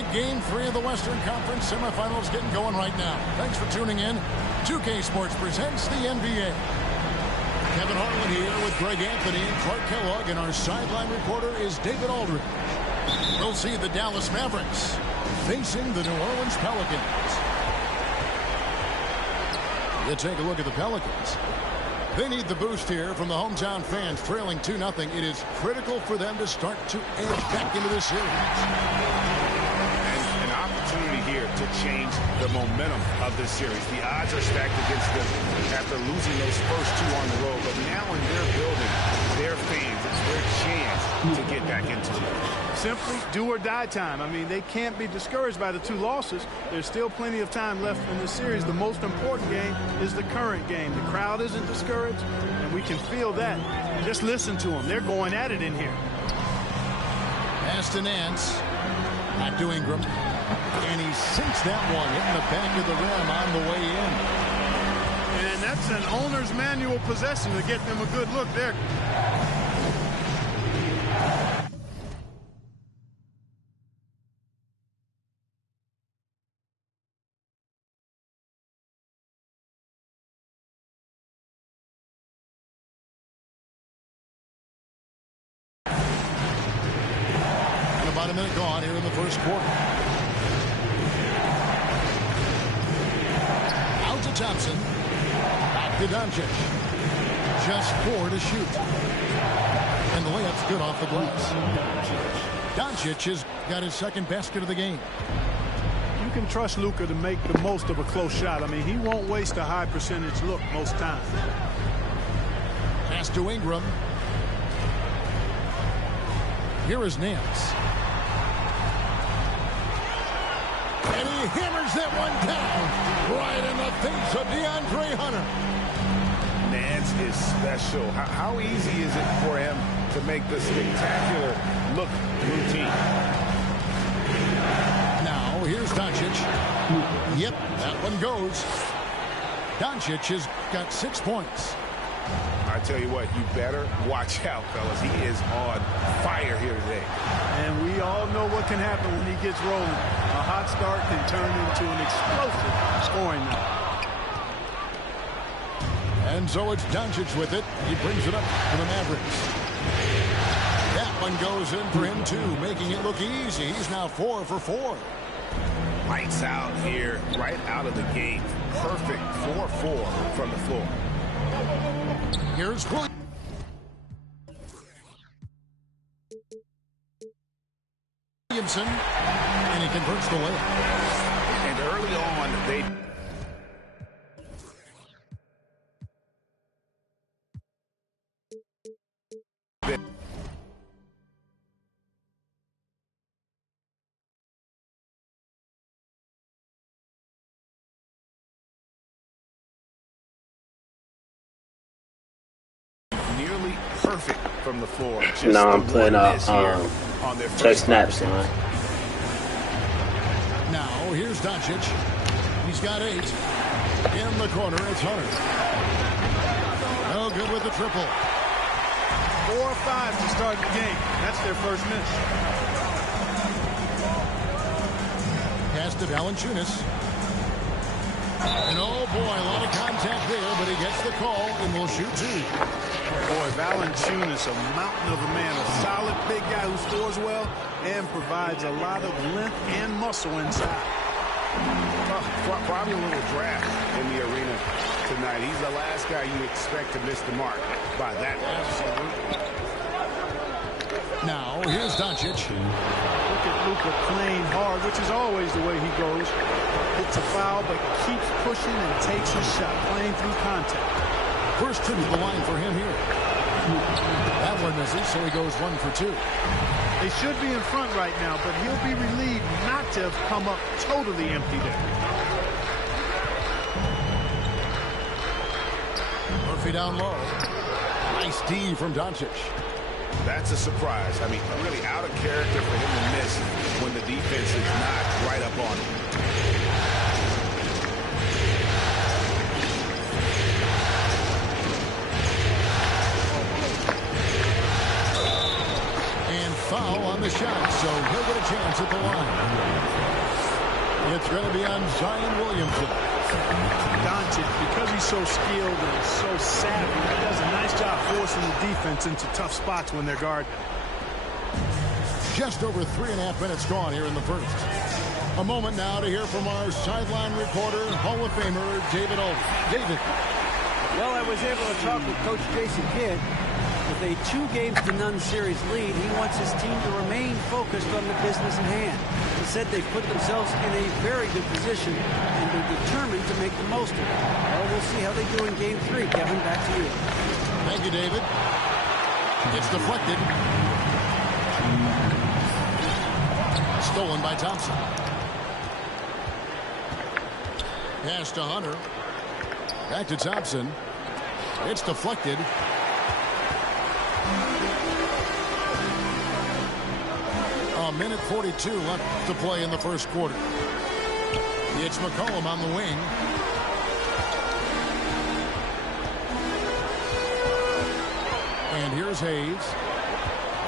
NBA Game 3 of the Western Conference semifinals getting going right now. Thanks for tuning in. 2K Sports presents the NBA. Kevin Harlan here with Greg Anthony and Clark Kellogg, and our sideline reporter is David Aldridge. We'll see the Dallas Mavericks facing the New Orleans Pelicans. You take a look at the Pelicans. They need the boost here from the hometown fans, trailing 2-0. It is critical for them to start to edge back into this series. And an opportunity here to change the momentum of this series. The odds are stacked against them after losing those first two on the road. But now in their building, their fans, it's their chance to get back into it. Simply do or die time. I mean, they can't be discouraged by the two losses. There's still plenty of time left in this series. The most important game is the current game. The crowd isn't discouraged, and we can feel that. Just listen to them. They're going at it in here. Pass to Nance. Back to Ingram. And he sinks that one, hitting the back of the rim on the way in. And that's an owner's manual possession to get them a good look there. About a minute gone here in the first quarter. Out to Thompson. Back to Doncic. Just 4 to shoot. And the layup's good off the glass. Doncic has got his second basket of the game. You can trust Luka to make the most of a close shot. I mean, he won't waste a high percentage look most times. Pass to Ingram. Here is Nance. And he hammers that one down right in the face of DeAndre Hunter. Nance is special. How easy is it for him to make the spectacular look routine? Now, here's Doncic. Yep, that one goes. Doncic has got 6 points. I tell you what, you better watch out, fellas. He is on fire here today. And we all know what can happen when he gets rolling. A hot start can turn into an explosive scoring night. And so it's Doncic with it. He brings it up for the Mavericks. That one goes in for him, too, making it look easy. He's now 4 for 4. Lights out here, right out of the gate. Perfect 4-4 from the floor. Here's Williamson, and he converts the layup. And early on, they... nearly perfect from the floor. No, I'm playing check snaps, man. Now, here's Doncic. He's got 8. In the corner, it's Hunter. Oh, good with the triple. 4 or 5 to start the game. That's their first miss. Pass to Valanciunas. And oh boy, a lot of contact there, but he gets the call and will shoot 2. Boy, Valanciunas, a mountain of a man, a solid big guy who scores well and provides a lot of length and muscle inside. Probably a little draft in the arena tonight. He's the last guy you expect to miss the mark by that much. Now, here's Doncic. Look at Luka playing hard, which is always the way he goes. Hits a foul, but keeps pushing and takes his shot, playing through contact. First trip to the line for him here. That one misses, so he goes 1 for 2. They should be in front right now, but he'll be relieved not to have come up totally empty there. Murphy down low. Nice D from Doncic. That's a surprise. I mean, really out of character for him to miss when the defense is not right up on him. And foul on on the shot, so he'll get a chance at the line. It's going to be on Zion Williamson. Doncic, because he's so skilled and so savvy, he does a nice job forcing the defense into tough spots when they're guarding. Just over 3.5 minutes gone here in the first. A moment now to hear from our sideline reporter, Hall of Famer David Aldridge. David. Well, I was able to talk with Coach Jason Kidd. With a 2-0 series lead, he wants his team to remain focused on the business at hand. He said they've put themselves in a very good position and they're determined to make the most of it. Well, we'll see how they do in Game 3. Kevin, back to you. Thank you, David. It's deflected. Stolen by Thompson. Pass to Hunter. Back to Thompson. It's deflected. A minute 42 left to play in the first quarter. It's McCollum on the wing. And here's Hayes.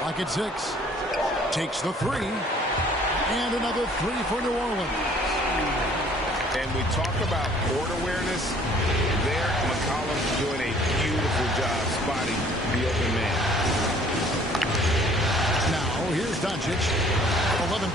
Lock at 6. Takes the 3. And another 3 for New Orleans. And we talk about court awareness. There, McCollum doing a beautiful job spotting the open man. Now, here's Doncic. 11.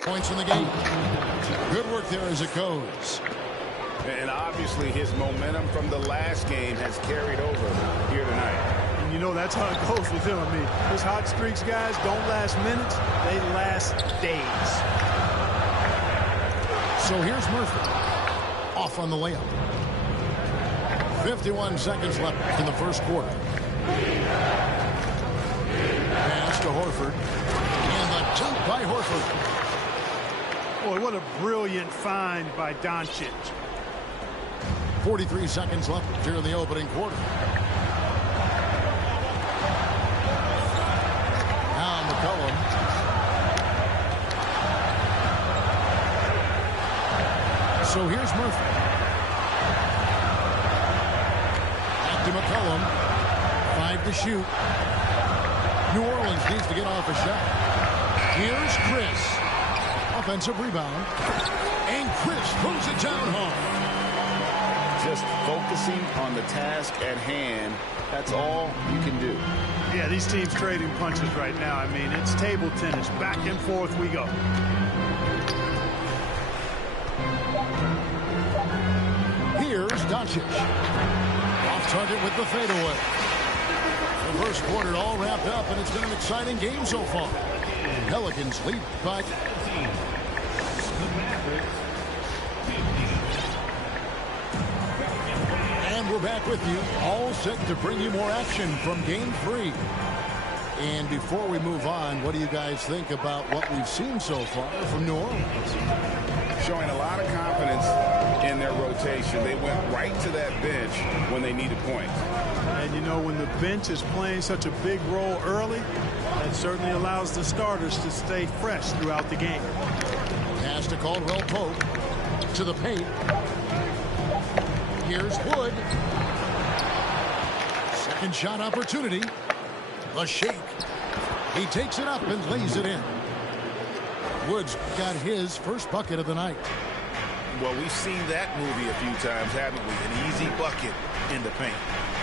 Points in the game. Good work there as it goes. And obviously his momentum from the last game has carried over here tonight. And you know that's how it goes with him. I mean, his hot streaks, guys, don't last minutes. They last days. So here's Murphy. Off on the layup. 51 seconds left in the first quarter. Pass to Horford. And the jump by Horford. Boy, what a brilliant find by Doncic. 43 seconds left here in the opening quarter. Now McCollum. So here's Murphy. Back to McCollum. 5 to shoot. New Orleans needs to get off a shot. Here's Chris. Offensive rebound. And Chris throws it down home. Just focusing on the task at hand. That's all you can do. Yeah, these teams trading punches right now. I mean, it's table tennis. Back and forth we go. Here's Doncic. Off target with the fadeaway. The first quarter all wrapped up, and it's been an exciting game so far. Pelicans lead by... And we're back with you, all set to bring you more action from Game 3. And before we move on, what do you guys think about what we've seen so far from New Orleans? Showing a lot of confidence in their rotation. They went right to that bench when they needed points. And you know, when the bench is playing such a big role early, that certainly allows the starters to stay fresh throughout the game. Pass to Caldwell Pope. To the paint. Here's Wood. Second shot opportunity. A shake. He takes it up and lays it in. Wood's got his first bucket of the night. Well, we've seen that movie a few times, haven't we? An easy bucket in the paint.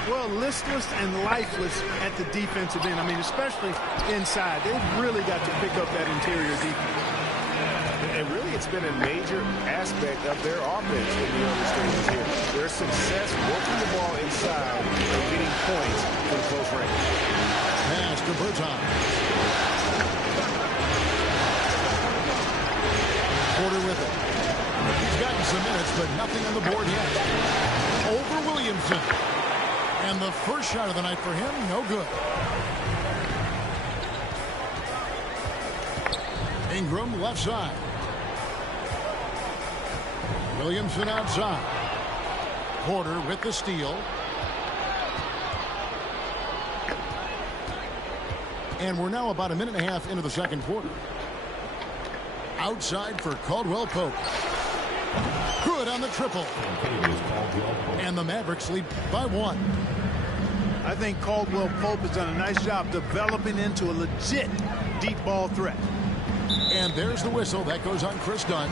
Well, listless and lifeless at the defensive end. I mean, especially inside. They've really got to pick up that interior defense. And really, it's been a major aspect of their offense in the early stages here. Their success working the ball inside and getting points from close range. Pass to Bertans. Porter with it. He's gotten some minutes, but nothing on the board yet. Over Williamson. And the first shot of the night for him, no good. Ingram left side. Williamson outside. Porter with the steal. And we're now about a minute and a half into the second quarter. Outside for Caldwell Pope. Good on the triple. And the Mavericks lead by 1. I think Caldwell Pope has done a nice job developing into a legit deep ball threat. And there's the whistle. That goes on Chris Dunn.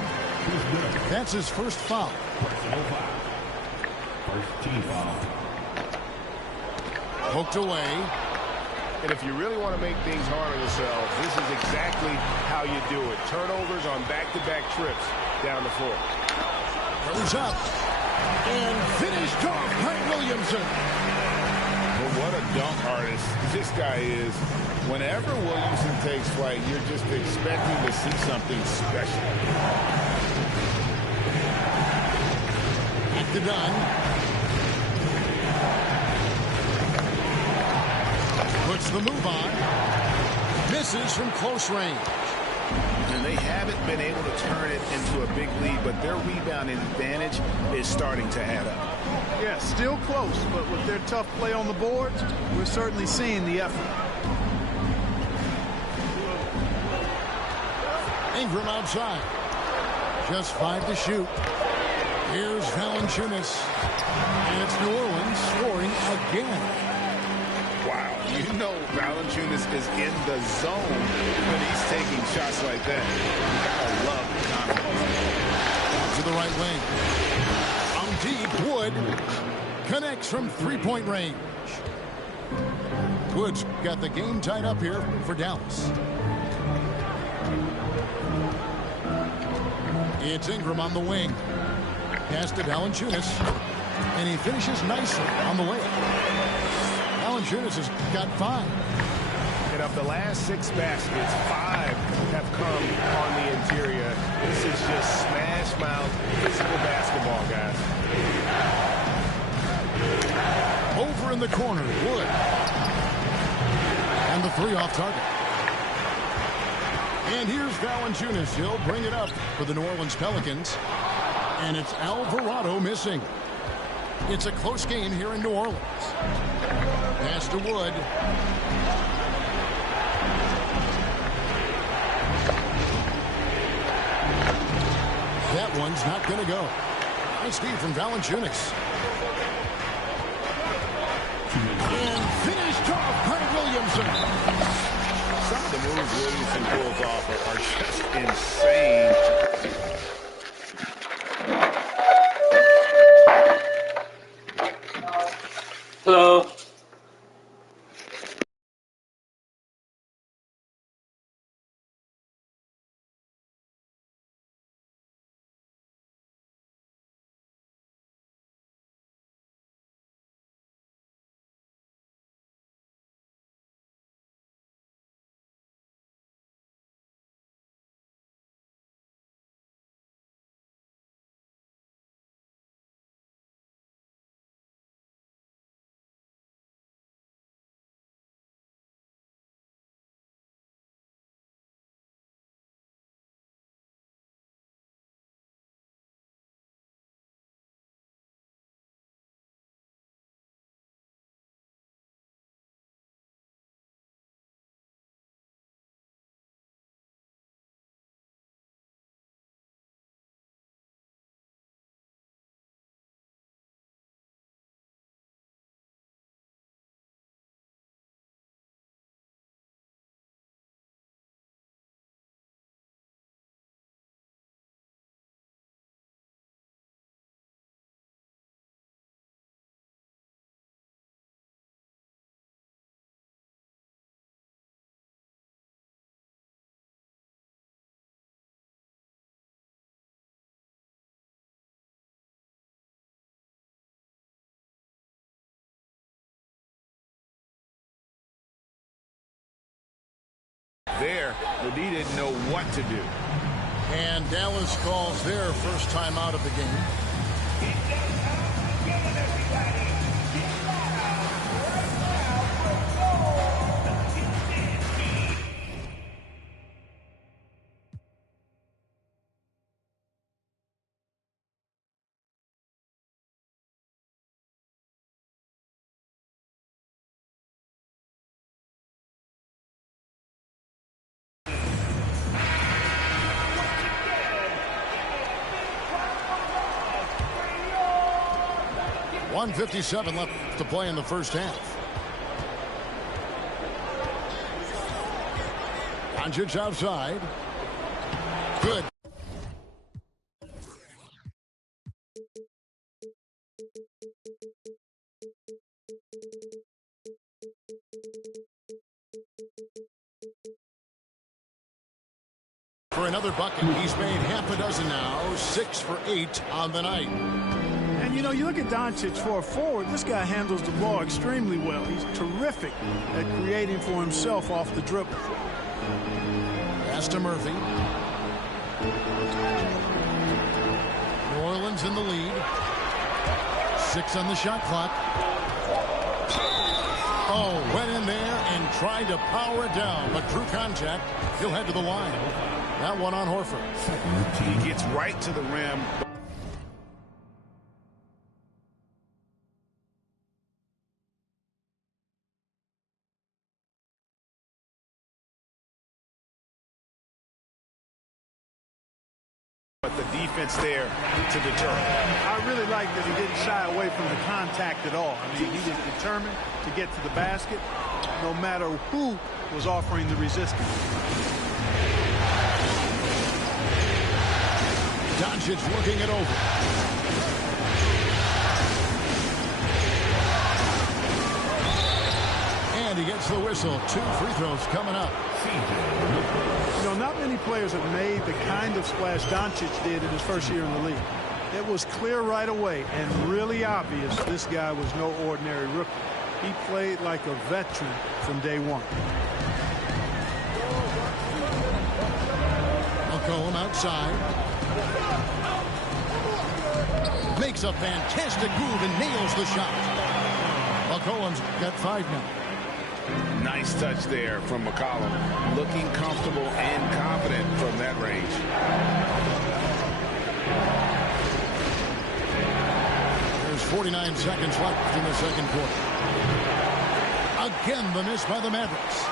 That's his first foul. First team foul. Poked away. And if you really want to make things hard on yourselves, this is exactly how you do it. Turnovers on back-to-back trips down the floor. Goes up. And finished off by Williamson. Well, what a dunk artist this guy is. Whenever Williamson takes flight, you're just expecting to see something special. Back to Dunn. Puts the move on. Misses from close range. And they haven't been able to turn it into a big lead, but their rebounding advantage is starting to add up. Yeah, still close, but with their tough play on the boards, we're certainly seeing the effort. Ingram outside. Just 5 to shoot. Here's Valanciunas. And it's New Orleans scoring again. Wow, you know Valanciunas is in the zone when he's taking shots like that. You gotta love the confidence. To the right wing. From deep, Wood connects from three-point range. Wood's got the game tied up here for Dallas. It's Ingram on the wing. Pass to Valanciunas. And he finishes nicely on the layup. Valanciunas has got 5. And of the last 6 baskets, 5 have come on the interior. This is just smash mouth physical basketball, guys. Over in the corner, Wood. And the 3 off target. And here's Valanciunas. He'll bring it up for the New Orleans Pelicans. And it's Alvarado missing. It's a close game here in New Orleans. Pass to Wood. That one's not going to go. Nice feed from Valanciunas. And finished off by Williamson. Some of the moves Williamson pulls off are just insane. Hello. There, Ledee didn't know what to do. And Dallas calls their first time out of the game. .157 left to play in the first half. Doncic outside. Good. For another bucket. He's made half a dozen now. 6 for 8 on the night. And, you know, you look at Doncic for a forward, this guy handles the ball extremely well. He's terrific at creating for himself off the dribble. Pass to Murphy. New Orleans in the lead. 6 on the shot clock. Oh, went in there and tried to power it down, but through contact, he'll head to the line. That one on Horford. He gets right to the rim. But the defense there to deter. I really like that he didn't shy away from the contact at all. I mean, he was determined to get to the basket no matter who was offering the resistance. Doncic working it over. And he gets the whistle. 2 free throws coming up. You know, not many players have made the kind of splash Doncic did in his first year in the league. It was clear right away and really obvious this guy was no ordinary rookie. He played like a veteran from day one. McCollum outside. Makes a fantastic move and nails the shot. McCollum's got 5 now. Nice touch there from McCollum. Looking comfortable and confident from that range. There's 49 seconds left in the second quarter. Again, the miss by the Mavericks.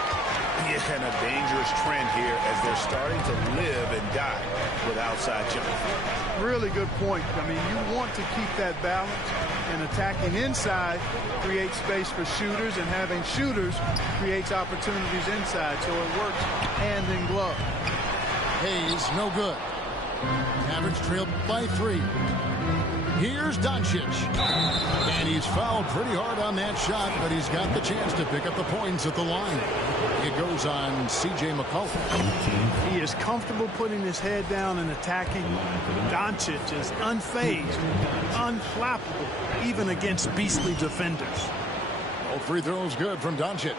Yeah, and a dangerous trend here as they're starting to live and die with outside jumping. Really good point. I mean, you want to keep that balance, and attacking inside creates space for shooters, and having shooters creates opportunities inside, so it works hand in glove. Hayes, no good. Mavericks trailed by 3. Here's Doncic. And he's fouled pretty hard on that shot, but he's got the chance to pick up the points at the line. It goes on C.J. McCollum. He is comfortable putting his head down and attacking. Doncic is unfazed, unflappable, even against beastly defenders. All free throws good from Doncic.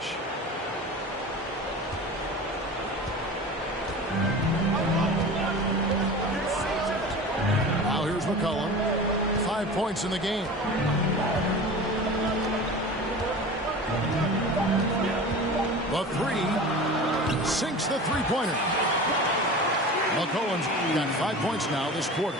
Now here's McCollum. 5 points in the game. The 3 sinks the three-pointer. McCollum's got 5 points now this quarter.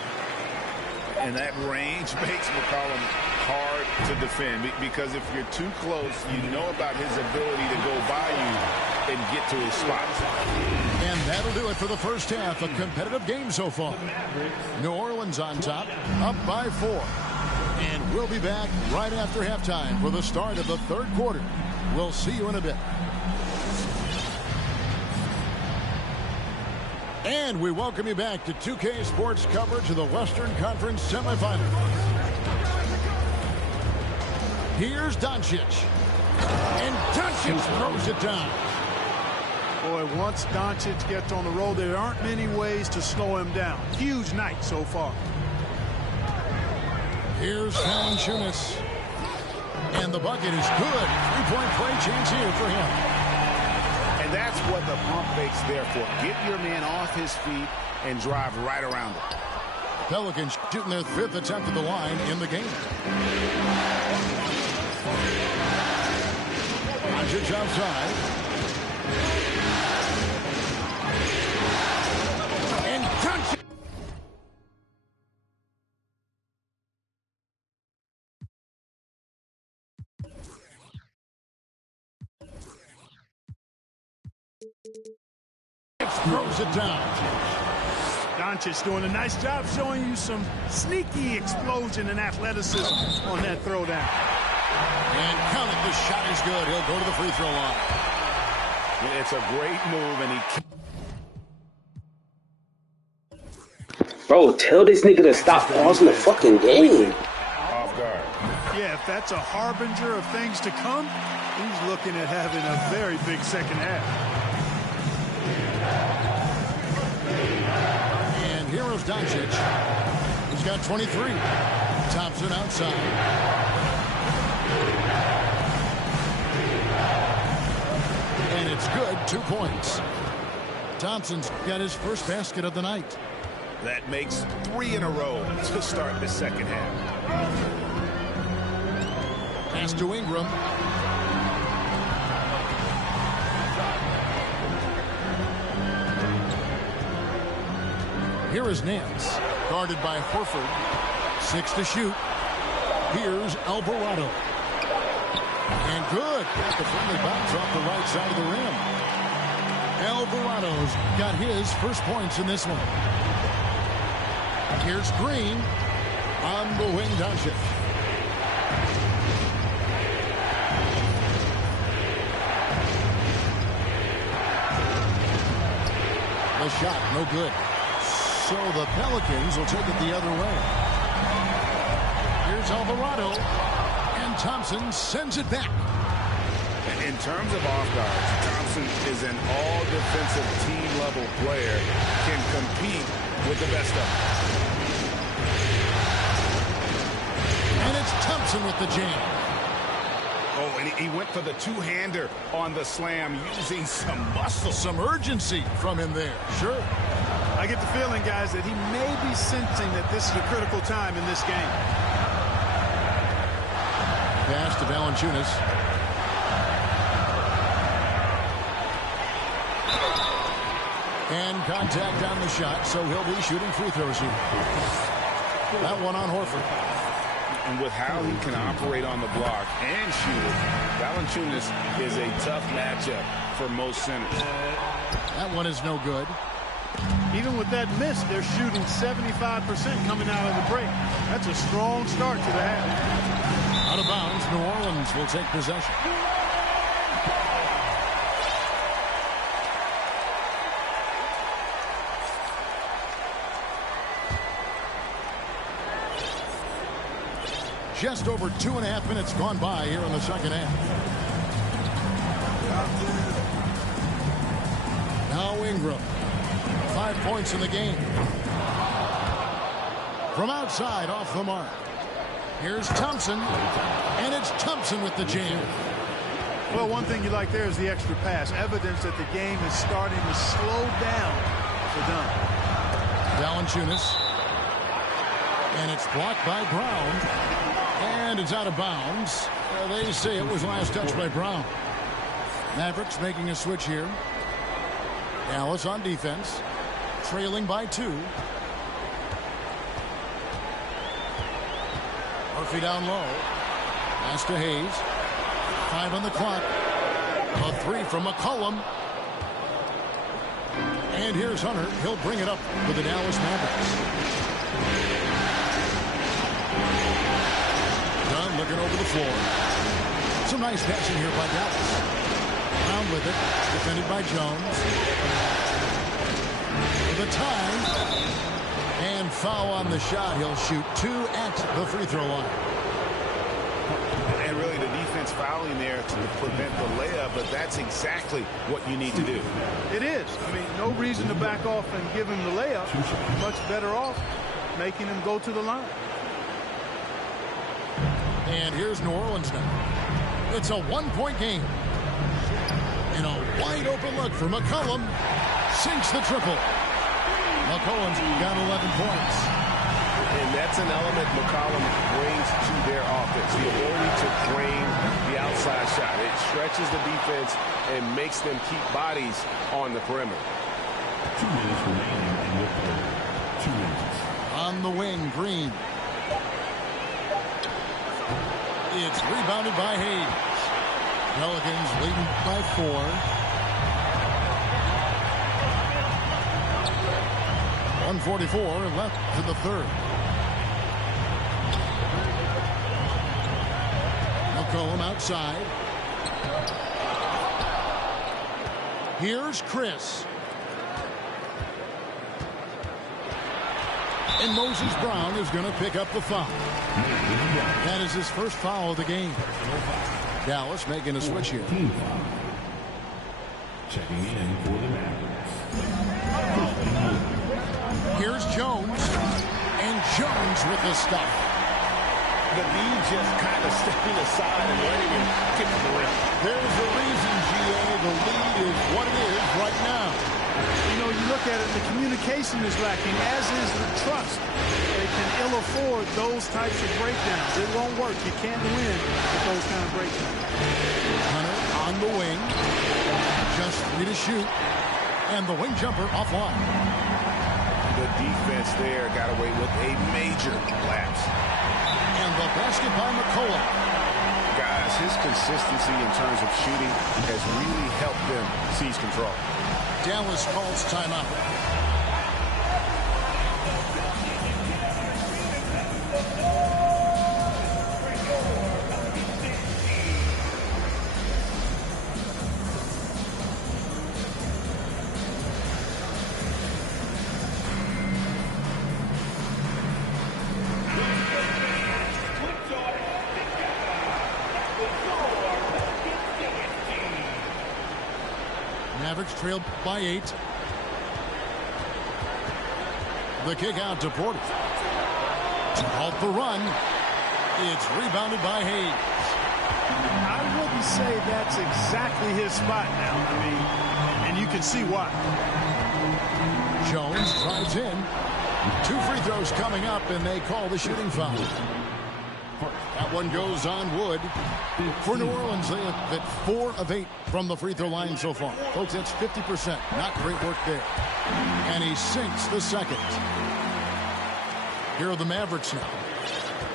And that range makes McCollum hard to defend because if you're too close, you know about his ability to go by you and get to his spots. And that'll do it for the first half. A competitive game so far. New Orleans on top, up by 4. And we'll be back right after halftime for the start of the third quarter. We'll see you in a bit. And we welcome you back to 2K Sports coverage of the Western Conference semifinals. Here's Doncic. And Doncic throws it down. Boy, once Doncic gets on the road, there aren't many ways to slow him down. Huge night so far. Here's Valanciunas. And the bucket is good. 3-point play chance here for him. And that That's what the pump fake's there for. Get your man off his feet and drive right around it. Pelicans shooting their 5th attempt at the line in the game. Doncic outside. And Doncic. Throws it down. Doncic doing a nice job showing you some sneaky explosion and athleticism on that throwdown. And count it, the shot is good. He'll go to the free throw line. It's a great move, and he... Bro, tell this nigga to stop pausing the fucking game. Off guard. Yeah, if that's a harbinger of things to come, he's looking at having a very big second half. And here's Doncic. He's got 23. Thompson outside. And it's good, 2 points. Thompson's got his first basket of the night. That makes 3 in a row to start the second half. Pass to Ingram. Here is Nance, guarded by Horford. 6 to shoot. Here's Alvarado. And good. Got the friendly bounce off the right side of the rim. Alvarado's got his first points in this one. Here's Green on the wing. Doncic. The shot, no good. So the Pelicans will take it the other way. Here's Alvarado. And Thompson sends it back. In terms of off guards, Thompson is an all-defensive team-level player, can compete with the best of them. And it's Thompson with the jam. Oh, and he went for the two-hander on the slam, using some muscle. Some urgency from him there. Sure. I get the feeling, guys, that he may be sensing that this is a critical time in this game. Pass to Valanciunas. And contact on the shot, so he'll be shooting free throws here. That one on Horford. And with how he can operate on the block and shoot it, Valanciunas is a tough matchup for most centers. That one is no good. Even with that miss, they're shooting 75% coming out of the break. That's a strong start to the half. Out of bounds, New Orleans will take possession. Just over 2.5 minutes gone by here in the second half. Now Ingram. 5 points in the game. From outside, off the mark. Here's Thompson. And it's Thompson with the jam. Well, one thing you like there is the extra pass. Evidence that the game is starting to slow down for Dunn. Valanciunas. And it's blocked by Brown. And it's out of bounds. They say it was last touched by Brown. Mavericks making a switch here. Dallas on defense. Trailing by 2. Murphy down low. Pass to Hayes. 5 on the clock. A 3 from McCollum. And here's Hunter. He'll bring it up for the Dallas Mavericks. Dunn looking over the floor. Some nice passing here by Dallas. Brown with it. Defended by Jones. The time. And foul on the shot. He'll shoot 2 at the free throw line. And really the defense fouling there to prevent the layup, but that's exactly what you need to do. It is. I mean, no reason to back off and give him the layup. Much better off making him go to the line. And here's New Orleans now. It's a 1-point game. And a wide open look for McCollum. Sinks the triple. McCollum's got 11 points. And that's an element McCollum brings to their offense, the ability to frame the outside shot. It stretches the defense and makes them keep bodies on the perimeter. 2 minutes remaining in the quarter. 2 minutes. On the wing, Green. It's rebounded by Hayes. Pelicans leading by 4. 1:44 left to the third. McCollum outside. Here's Chris. And Moses Brown is going to pick up the foul. That is his first foul of the game. Dallas making a switch here. Checking in for the Mavericks. Here's Jones. And Jones with the stuff. The lead just kind of stepping aside and letting him get to the rim. There's a reason, GA. The lead is what it is right now. You know, you look at it, the communication is lacking, as is the trust. They can ill afford those types of breakdowns. It won't work. You can't win with those kind of breakdowns. Hunter on the wing. Just 3 to shoot. And the wing jumper offline. The defense there got away with a major lapse. And the basket by McCollum. Guys, his consistency in terms of shooting has really helped them seize control. Dallas calls timeout. Mavericks trailed by 8. The kick out to Porter. To halt the run. It's rebounded by Hayes. I wouldn't say that's exactly his spot now. I mean, and you can see why. Jones drives in. 2 free throws coming up, and they call the shooting foul. That one goes on Wood. For New Orleans, they have hit 4 of 8 from the free throw line so far. Folks, that's 50%. Not great work there. And he sinks the second. Here are the Mavericks now.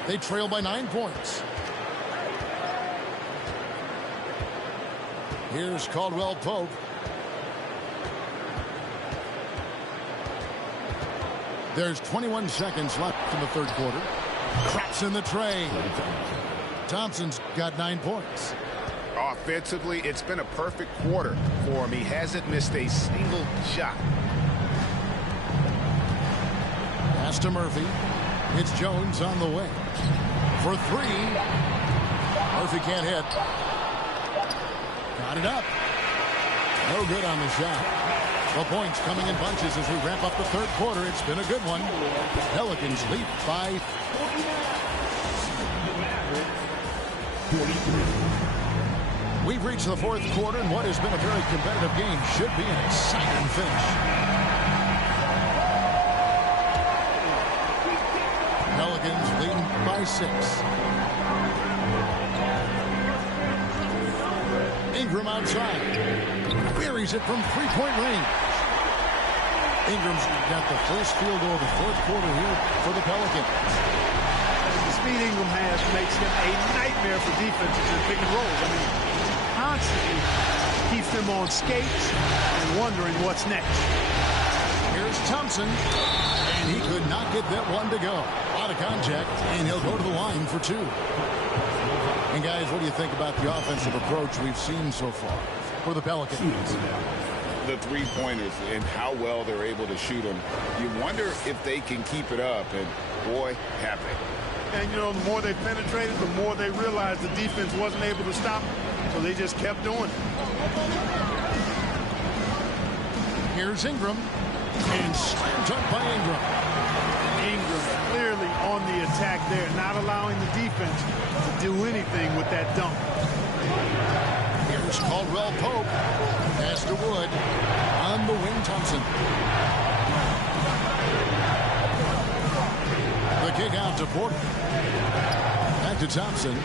They trail by 9 points. Here's Caldwell Pope. There's 21 seconds left in the third quarter. Traps in the tray. Thompson's got 9 points. Offensively, it's been a perfect quarter for him. He hasn't missed a single shot. Pass to Murphy. It's Jones on the way. For 3. Murphy can't hit. Got it up. No good on the shot. The points coming in bunches as we wrap up the third quarter. It's been a good one. Pelicans lead by 43. We've reached the fourth quarter, and what has been a very competitive game should be an exciting finish. Pelicans leading by 6. Ingram outside. Buries it from 3-point range. Ingram's got the first field goal of the fourth quarter here for the Pelicans. The speed Ingram has makes him a nightmare for defenses in pick and rolls. I mean, constantly keeps them on skates and wondering what's next. Here's Thompson, and he could not get that one to go. Out of contact, and he'll go to the line for 2. And guys, what do you think about the offensive approach we've seen so far for the Pelicans? The three-pointers and how well they're able to shoot them. You wonder if they can keep it up, and boy, have they. And, you know, the more they penetrated, the more they realized the defense wasn't able to stop them. So they just kept doing it. Here's Ingram. And slam dunk by Ingram. Ingram clearly on the attack there, not allowing the defense to do anything with that dunk. Here's Here's Caldwell Pope. Pass to Wood. On the wing, Thompson. The kick out to Porter. Back to Thompson.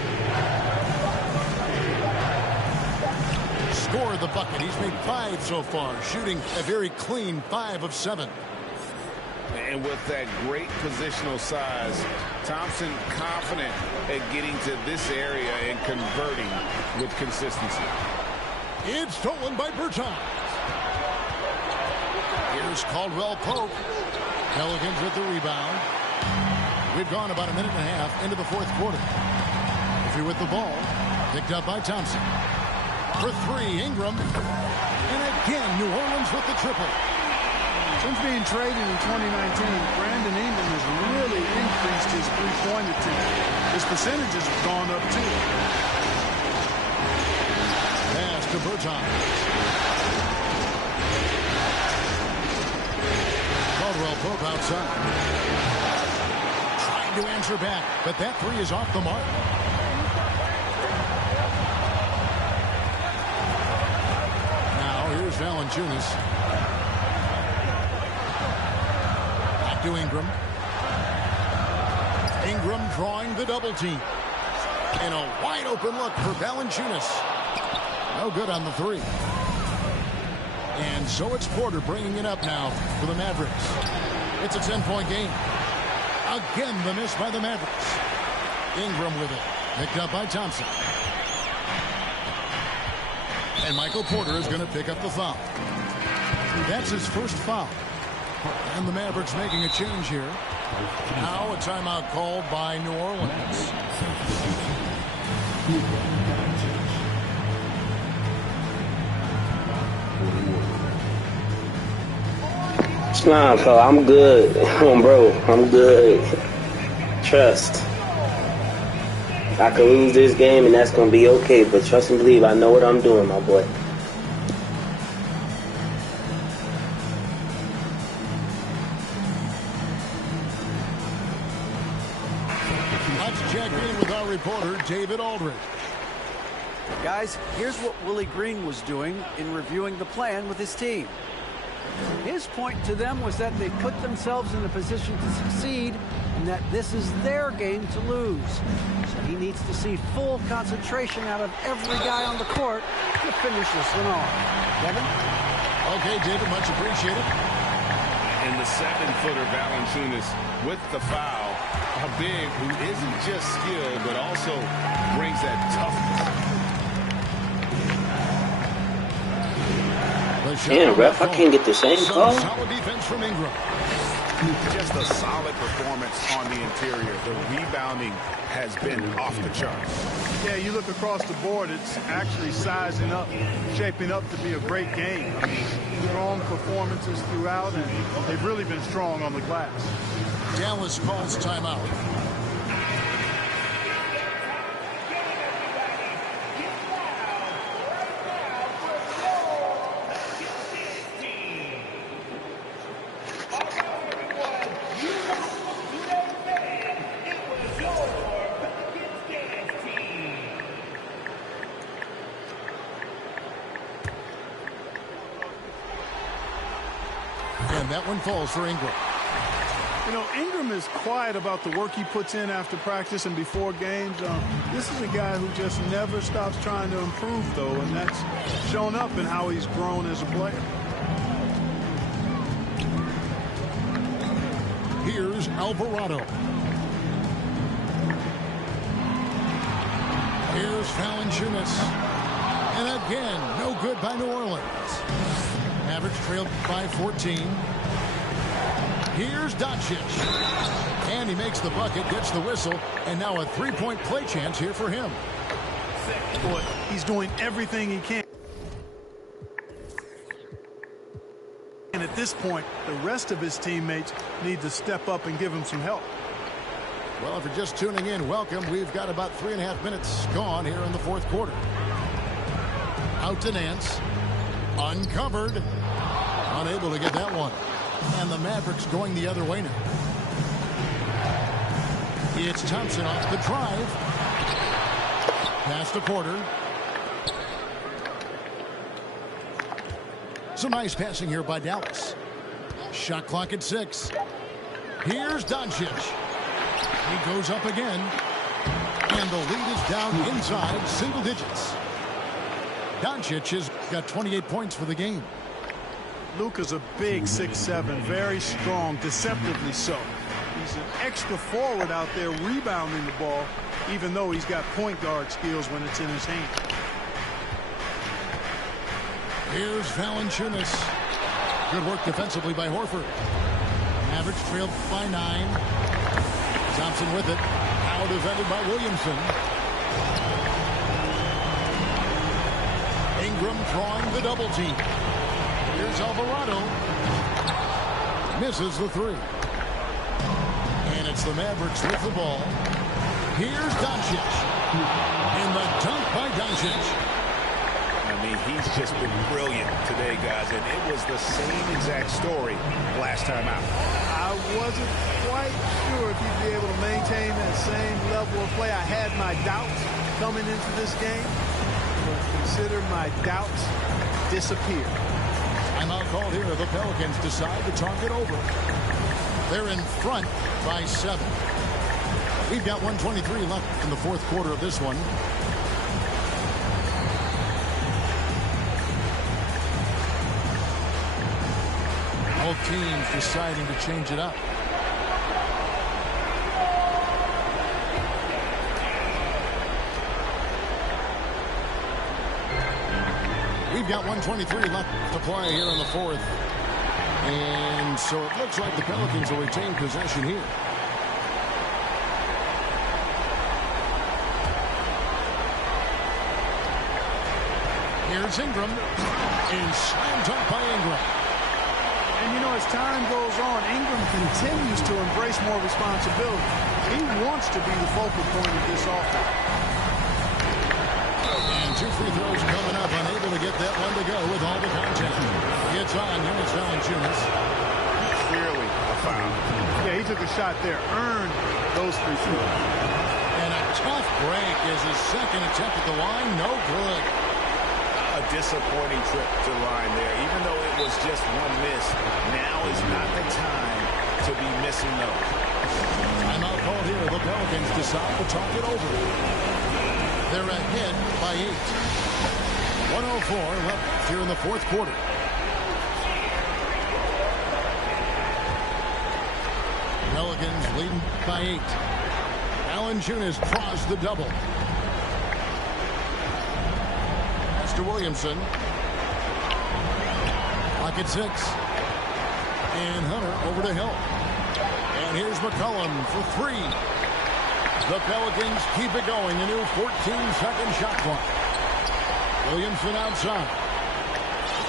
Scored the bucket. He's made 5 so far, shooting a very clean 5 of 7. And with that great positional size, Thompson confident at getting to this area and converting with consistency. It's stolen by Bertans. Here's Caldwell Pope. Pelicans with the rebound. We've gone about a minute and a half into the fourth quarter. Murphy with the ball. Picked up by Thompson. For 3, Ingram. And again, New Orleans with the triple. Since being traded in 2019, Brandon Ingram has really increased his three-point attempt. His percentages have gone up, too. Pass to Bertans. Caldwell Pope outside. Trying to answer back, but that 3 is off the mark. Here's Valanciunas. Back to Ingram. Ingram drawing the double team. And a wide open look for Valanciunas. No good on the 3. And so it's Porter bringing it up now for the Mavericks. It's a 10-point game. Again, the miss by the Mavericks. Ingram with it. Picked up by Thompson. And Michael Porter is going to pick up the foul. That's his first foul. And the Mavericks making a change here. Now a timeout called by New Orleans. Nah, fella, I'm good. Bro, I'm good. Trust. I could lose this game and that's going to be okay, but trust and believe I know what I'm doing, my boy. Let's check in with our reporter, David Aldridge. Guys, here's what Willie Green was doing in reviewing the plan with his team. His point to them was that they put themselves in a position to succeed and that this is their game to lose. So he needs to see full concentration out of every guy on the court to finish this one off. Kevin? Okay, David, much appreciated. And the 7-footer Valanciunas with the foul. A big who isn't just skilled, but also brings that toughness. Damn, ref, I can't get the same call. Solid defense from Ingram. Just a solid performance on the interior. The rebounding has been off the charts. Yeah, you look across the board, it's actually sizing up, shaping up to be a great game. I mean, strong performances throughout, and they've really been strong on the glass. Dallas calls timeout. And that one falls for Ingram. You know, Ingram is quiet about the work he puts in after practice and before games. This is a guy who just never stops trying to improve, though, and that's shown up in how he's grown as a player. Here's Alvarado. Here's Valanciunas. And again, no good by New Orleans. Mavericks trailed by 14. Here's Doncic. And he makes the bucket, gets the whistle, and now a three-point play chance here for him. Boy, he's doing everything he can. And at this point, the rest of his teammates need to step up and give him some help. Well, if you're just tuning in, welcome. We've got about 3.5 minutes gone here in the fourth quarter. Out to Nance. Uncovered. Unable to get that one. And the Mavericks going the other way now. It's Thompson off the drive. Pass to Porter. Some nice passing here by Dallas. Shot clock at 6. Here's Doncic. He goes up again. And the lead is down inside single digits. Doncic has got 28 points for the game. Luka's a big 6'7", very strong, deceptively so. He's an extra forward out there rebounding the ball, even though he's got point guard skills when it's in his hand. Here's Valanciunas. Good work defensively by Horford. Mavericks trailed by 9. Thompson with it. Now defended by Williamson. Ingram drawing the double team. Here's Alvarado. Misses the 3. And it's the Mavericks with the ball. Here's Doncic. And the dunk by Doncic. I mean, he's just been brilliant today, guys, and it was the same exact story last time out. I wasn't quite sure if he'd be able to maintain that same level of play. I had my doubts coming into this game, but consider my doubts disappear. Timeout called here. The Pelicans decide to talk it over. They're in front by 7. We've got 1:23 left in the fourth quarter of this one. Both teams deciding to change it up. We've got 1:23 left to play here in the fourth. And so it looks like the Pelicans will retain possession here. Here's Ingram. And slam dunk by Ingram. And, you know, as time goes on, Ingram continues to embrace more responsibility. He wants to be the focal point of this offense. And 2 free throws coming up. Unable to get that one to go with all the contact. Gets on. Jonas Valanciunas. Clearly a foul. Yeah, he took a shot there. Earned those free throws. And a tough break is his second attempt at the line. No good. A disappointing trip to the line there. Even though it was just one miss, now is not the time to be missing those. Timeout called here. The Pelicans decide to talk it over. They're ahead by 8. 1:04 left here in the fourth quarter. Pelicans leading by 8. Valanciunas draws the double. To Williamson. Clock at 6. And Hunter over to Hill. And here's McCollum for 3. The Pelicans keep it going. A new 14-second shot clock. Williamson outside.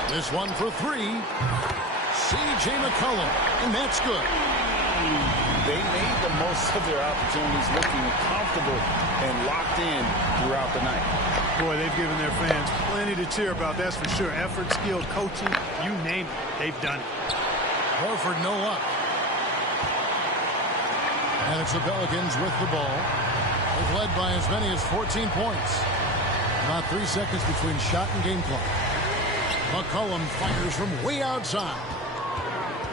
This one for 3. C.J. McCollum. And that's good. They made the most of their opportunities, looking comfortable and locked in throughout the night. Boy, they've given their fans plenty to cheer about, that's for sure. Effort, skill, coaching, you name it, they've done it. Horford no luck. And it's the Pelicans with the ball. They've led by as many as 14 points. About 3 seconds between shot and game clock. McCollum fires from way outside.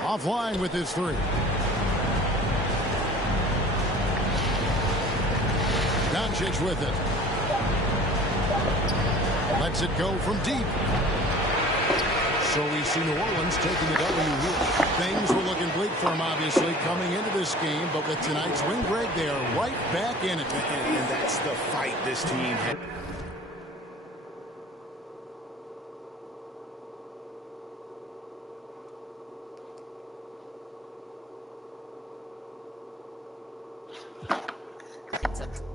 Offline with his 3. Doncic with it. Lets it go from deep. So we see New Orleans taking the W here. Things were looking bleak for them, obviously, coming into this game. But with tonight's win, Greg, they are right back in it. And that's the fight this team had.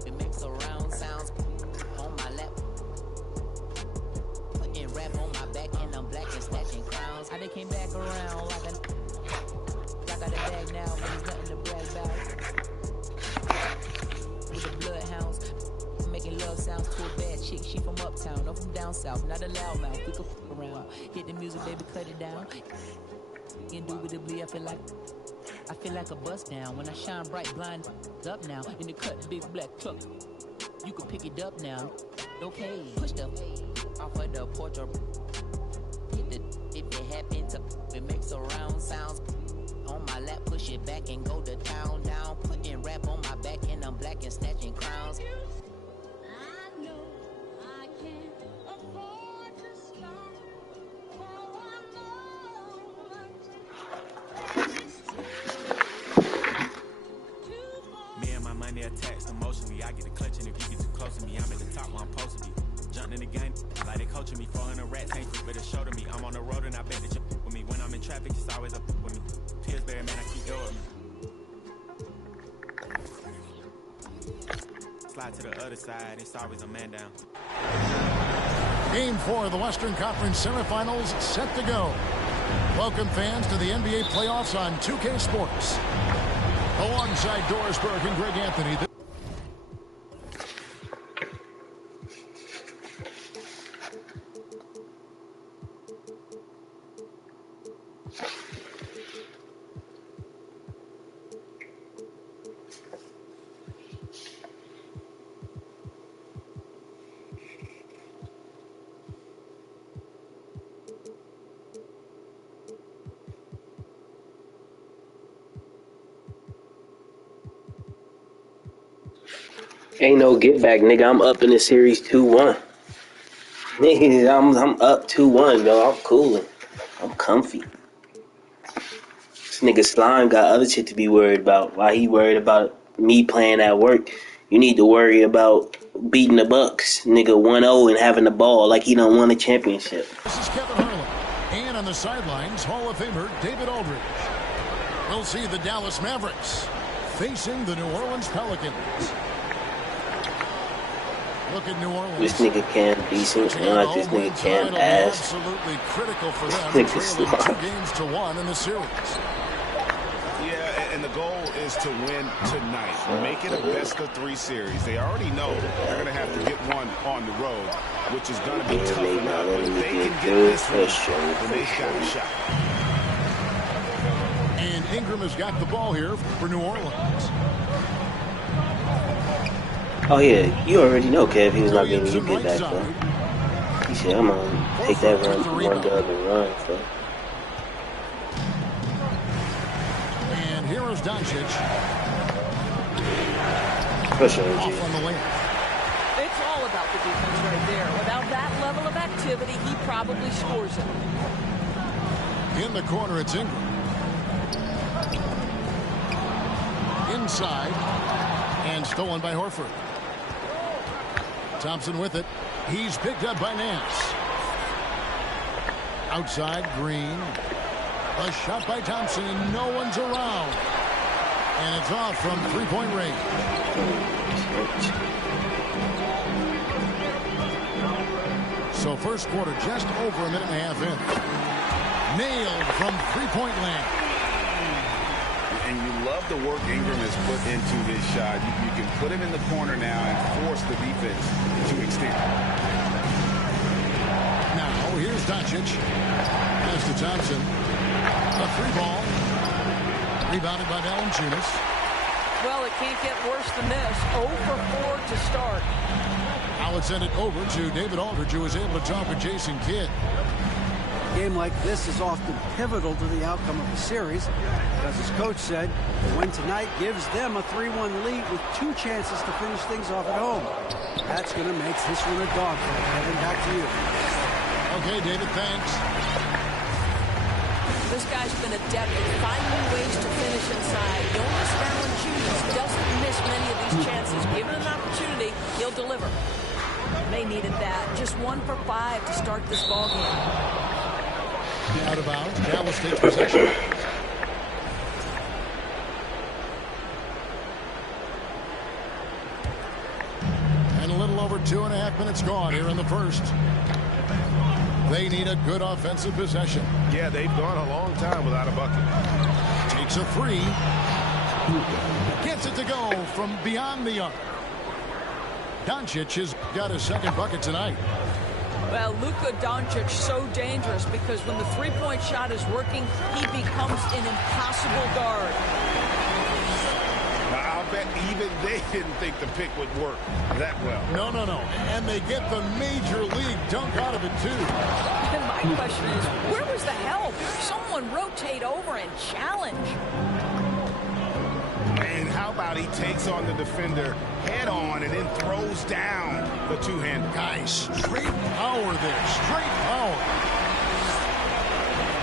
It makes surround sounds on my lap. Putting rap on my back and I'm black and snatching crowns. I came back around like a I got a bag now, but there's nothing to brag about. With the bloodhounds, making love sounds to a bad chick. She from uptown, no from down south, not a loudmouth. We could f around. Hit the music, baby, cut it down. Indubitably, I feel like a bust down. When I shine bright, blind up now. In the cut, big black truck. You can pick it up now. Okay, push the off of the porch or hit the if it happens. close to me. I'm at the top where I'm supposed to be. Jumping in the game, like they coaching me. 400 rats ain't free, but it show to me. I'm on the road and I bet that you with me. When I'm in traffic, it's always up with me. Pillsbury, man, I keep going. Slide to the other side, it's always a man down. Game 4 of the Western Conference semifinals set to go. Welcome fans to the NBA playoffs on 2K Sports. Alongside Doris Burke and Greg Anthony. Ain't no get back, nigga. I'm up in the series 2-1. Nigga, I'm up 2-1, bro. I'm cooling. I'm comfy. This nigga Slime got other shit to be worried about. While he worried about me playing at work, you need to worry about beating the Bucks, nigga, 1-0 and having the ball like he done won a championship. This is Kevin Harlan. And on the sidelines, Hall of Famer David Aldridge. We'll see the Dallas Mavericks facing the New Orleans Pelicans. Look at New Orleans. This nigga can decent. This nigga can ass. Absolutely critical for them. Trailing 2-1 in the series. Yeah, and the goal is to win tonight. Make it a best-of-3 series. They already know they're going to have to get one on the road, which is going to be tough enough. But if they can get this one, then they've got a shot. And Ingram has got the ball here for New Orleans. Oh yeah, you already know, Kev. He was not getting you get back, though. He said, I'm gonna take that run dub and run, so. And here is Doncic. Push on Off on the wing. It's all about the defense right there. Without that level of activity, he probably scores it. In the corner, it's Ingram. Inside. And stolen by Horford. Thompson with it. He's picked up by Nance. Outside, Green. A shot by Thompson, and no one's around. And it's off from three-point range. So first quarter, just over a minute and a half in. Nailed from three-point land. And you love the work Ingram has put into his shot. You can put him in the corner now and force the defense to extend. Now, here's Doncic. Pass to Thompson. A free ball. Rebounded by Valanciunas. Well, it can't get worse than this. 0 for 4 to start. Now let's send it over to David Aldridge, who was able to talk with Jason Kidd. A game like this is often pivotal to the outcome of a series, because as coach said, the win tonight gives them a 3-1 lead with 2 chances to finish things off at home. That's going to make this one a dogfight. Kevin, back to you. Okay, David, thanks. This guy's been adept at finding ways to finish inside. Jonas Valanciunas doesn't miss many of these chances. Given an opportunity, he'll deliver. They needed that. Just 1 for 5 to start this ball game. Out of bounds. Dallas takes possession. And a little over 2.5 minutes gone here in the first. They need a good offensive possession. Yeah, they've gone a long time without a bucket. Takes a 3. Gets it to go from beyond the arc. Doncic has got his second bucket tonight. Well, Luka Doncic so dangerous because when the three-point shot is working, he becomes an impossible guard. Now, I'll bet even they didn't think the pick would work that well. No. And they get the major league dunk out of it, too. And my question is, where was the help? Someone rotate over and challenge. And how about he takes on the defender head on and then throws down the two-hander. Guys, straight power there. Straight power.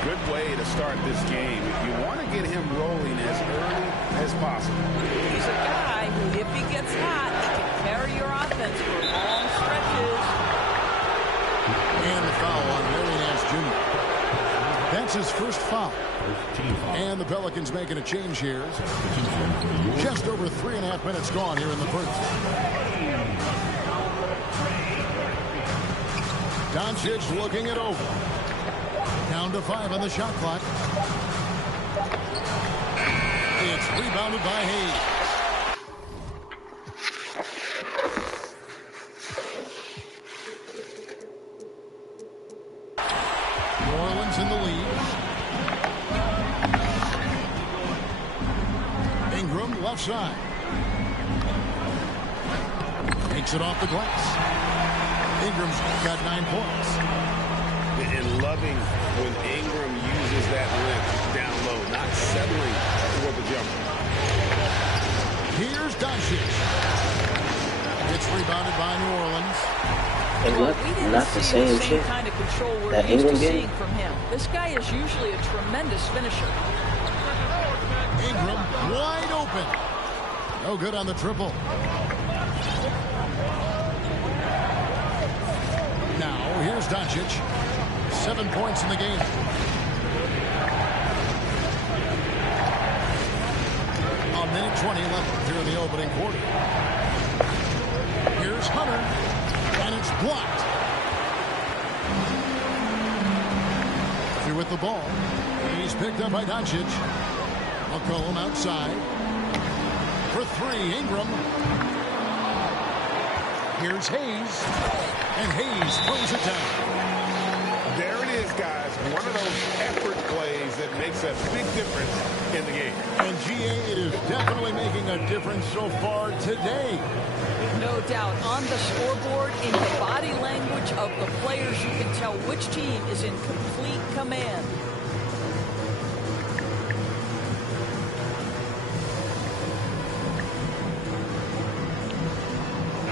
Good way to start this game. If you want to get him rolling as early as possible. He's a guy who, if he gets hot, he can carry your offense for long stretches. And the foul on Larry Nance Jr. That's his first foul. And the Pelicans making a change here. Just over 3.5 minutes gone here in the first. Doncic looking it over. Down to 5 on the shot clock. It's rebounded by Hayes. New Orleans in the lead. Ingram left side. Takes it off the glass. Ingram's got 9 points. And loving when Ingram uses that length down low, not settling for the jumper. Here's Doncic. It's rebounded by New Orleans. And not the same shit kind of control we're that used to Ingram seeing gave. from him. This guy is usually a tremendous finisher. Ingram wide open. No good on the triple. Now here's Doncic. 7 points in the game. A minute 20 left here in the opening quarter. Here's Hunter. And it's blocked. Here with the ball. He's picked up by Doncic. McCollum outside. For 3, Ingram. Here's Hayes. And Hayes throws it down. There it is, guys. One of those effort plays that makes a big difference in the game. And GA, it is definitely making a difference so far today. No doubt. On the scoreboard, in the body language of the players, you can tell which team is in complete command.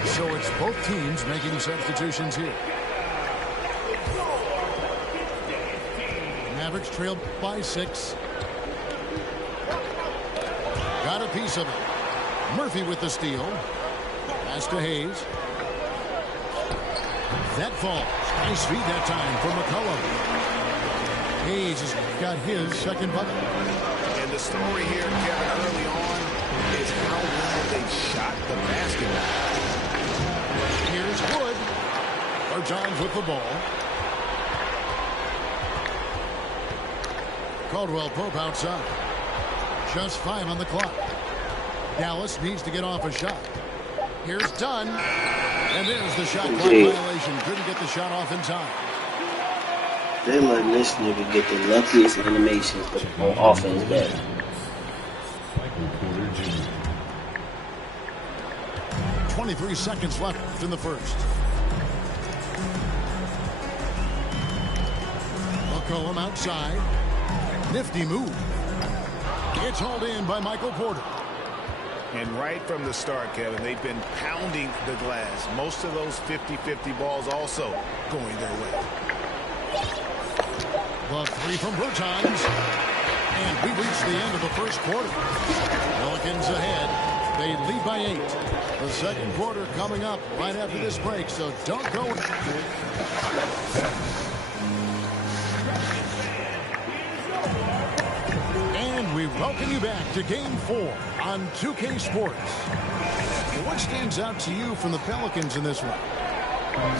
So it's both teams making substitutions here. Mavericks trailed by 6. Got a piece of it. Murphy with the steal. Pass to Hayes. That falls. Nice feed that time for McCollum. Hayes has got his second bucket. And the story here, Kevin, early on is how well they shot the basketball. Here's Wood. Bertans with the ball. Caldwell Pope outside. Just 5 on the clock. Dallas needs to get off a shot. Here's Dunn. And there's the shot clock violation. Couldn't get the shot off in time. They're letting this nigga get the luckiest animations on offense back. Michael Porter Jr. 23 seconds left in the first. McCollum outside. Nifty move. It's hauled in by Michael Porter. And right from the start, Kevin, they've been pounding the glass. Most of those 50-50 balls also going their way. The 3 from Bertans. And we reach the end of the first quarter. Pelicans ahead. They lead by 8. The second quarter coming up right after this break, so don't go. And we welcome you back to Game 4 on 2K Sports. What stands out to you from the Pelicans in this one?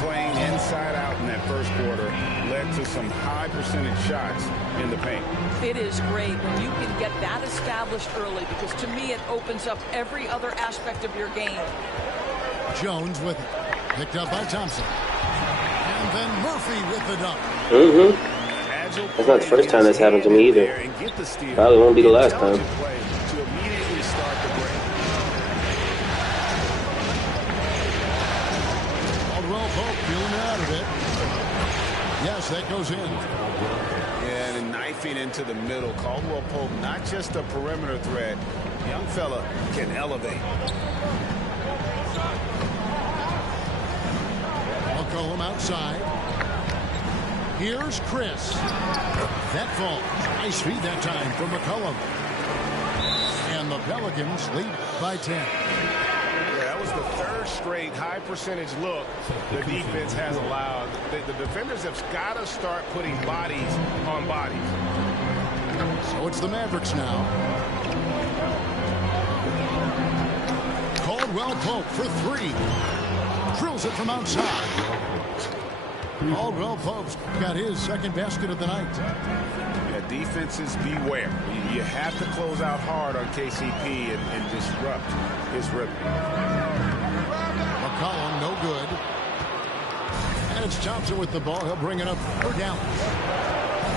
Playing inside out in that first quarter led to some high percentage shots in the paint. It is great when you can get that established early, because to me it opens up every other aspect of your game. Jones with it. Picked up by Thompson. And then Murphy with the dunk. That's not the first time that's happened to me either. Probably won't be the last time. To immediately start the break. Caldwell Pope feeling out of it. Yes, that goes in. Yeah, and knifing into the middle. Caldwell Pope, not just a perimeter threat. Young fella can elevate. McCollum outside. Here's Chris. That falls. Nice feed that time from McCollum. And the Pelicans lead by 10. Yeah, that That was the third straight high percentage look the defense has allowed. The defenders have got to start putting bodies on bodies. So it's the Mavericks now. Caldwell Pope for three. Drills it from outside. Caldwell Pope's got his second basket of the night. Yeah, defenses beware. You have to close out hard on KCP and disrupt his rhythm. McCollum, no good. And it's Thompson with the ball. He'll bring it up for down.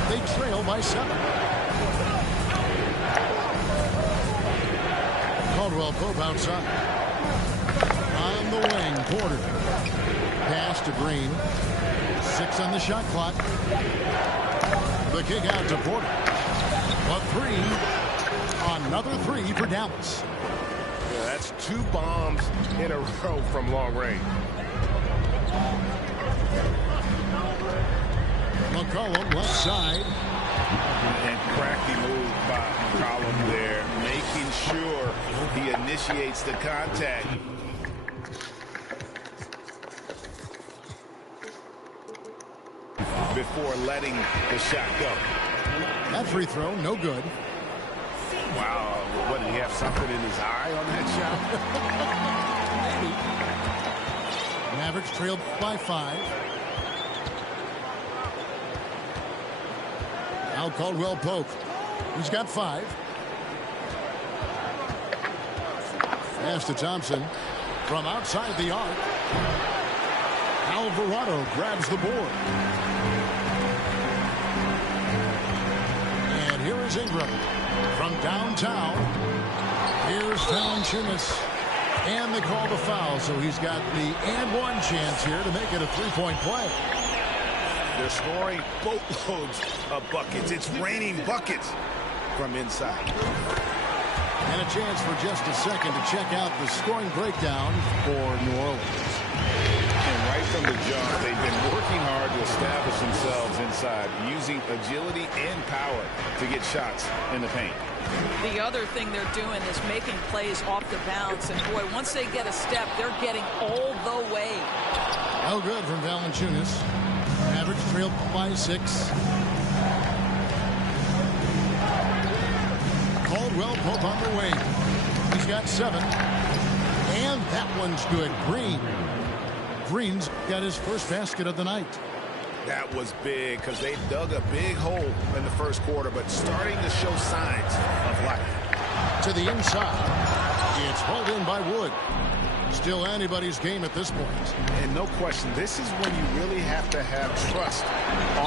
They trail by 7. Caldwell Pope outside. On the wing, Porter. Pass to Green. 6 on the shot clock. The kick out to Porter. A 3. Another 3 for Dallas. Yeah, that's 2 bombs in a row from long range. McCollum left side. And crafty move by McCollum there, making sure he initiates the contact. Before letting the shot go. That free throw, no good. Wow, what, did he have something in his eye on that shot? Maybe. Mavericks trailed by 5. Now Caldwell Pope. He's got 5. Pass to Thompson from outside the arc. Alvarado grabs the board. And here is Ingram from downtown. Here's Valanciunas. And they call the foul, so he's got the and one chance here to make it a 3-point play. They're scoring boatloads of buckets. It's raining buckets from inside. And a chance for just a second to check out the scoring breakdown for New Orleans. And right from the jump, they've been working hard to establish themselves inside, using agility and power to get shots in the paint. The other thing they're doing is making plays off the bounce. And, boy, once they get a step, they're getting all the way. No good from Valanciunas. Mavericks trailed by 6. Caldwell Pope on the wing. He's got 7. And that one's good. Green's got his first basket of the night. That was big because they dug a big hole in the first quarter, but starting to show signs of life. To the inside. It's hauled in by Wood. Still anybody's game at this point. And no question, this is when you really have to have trust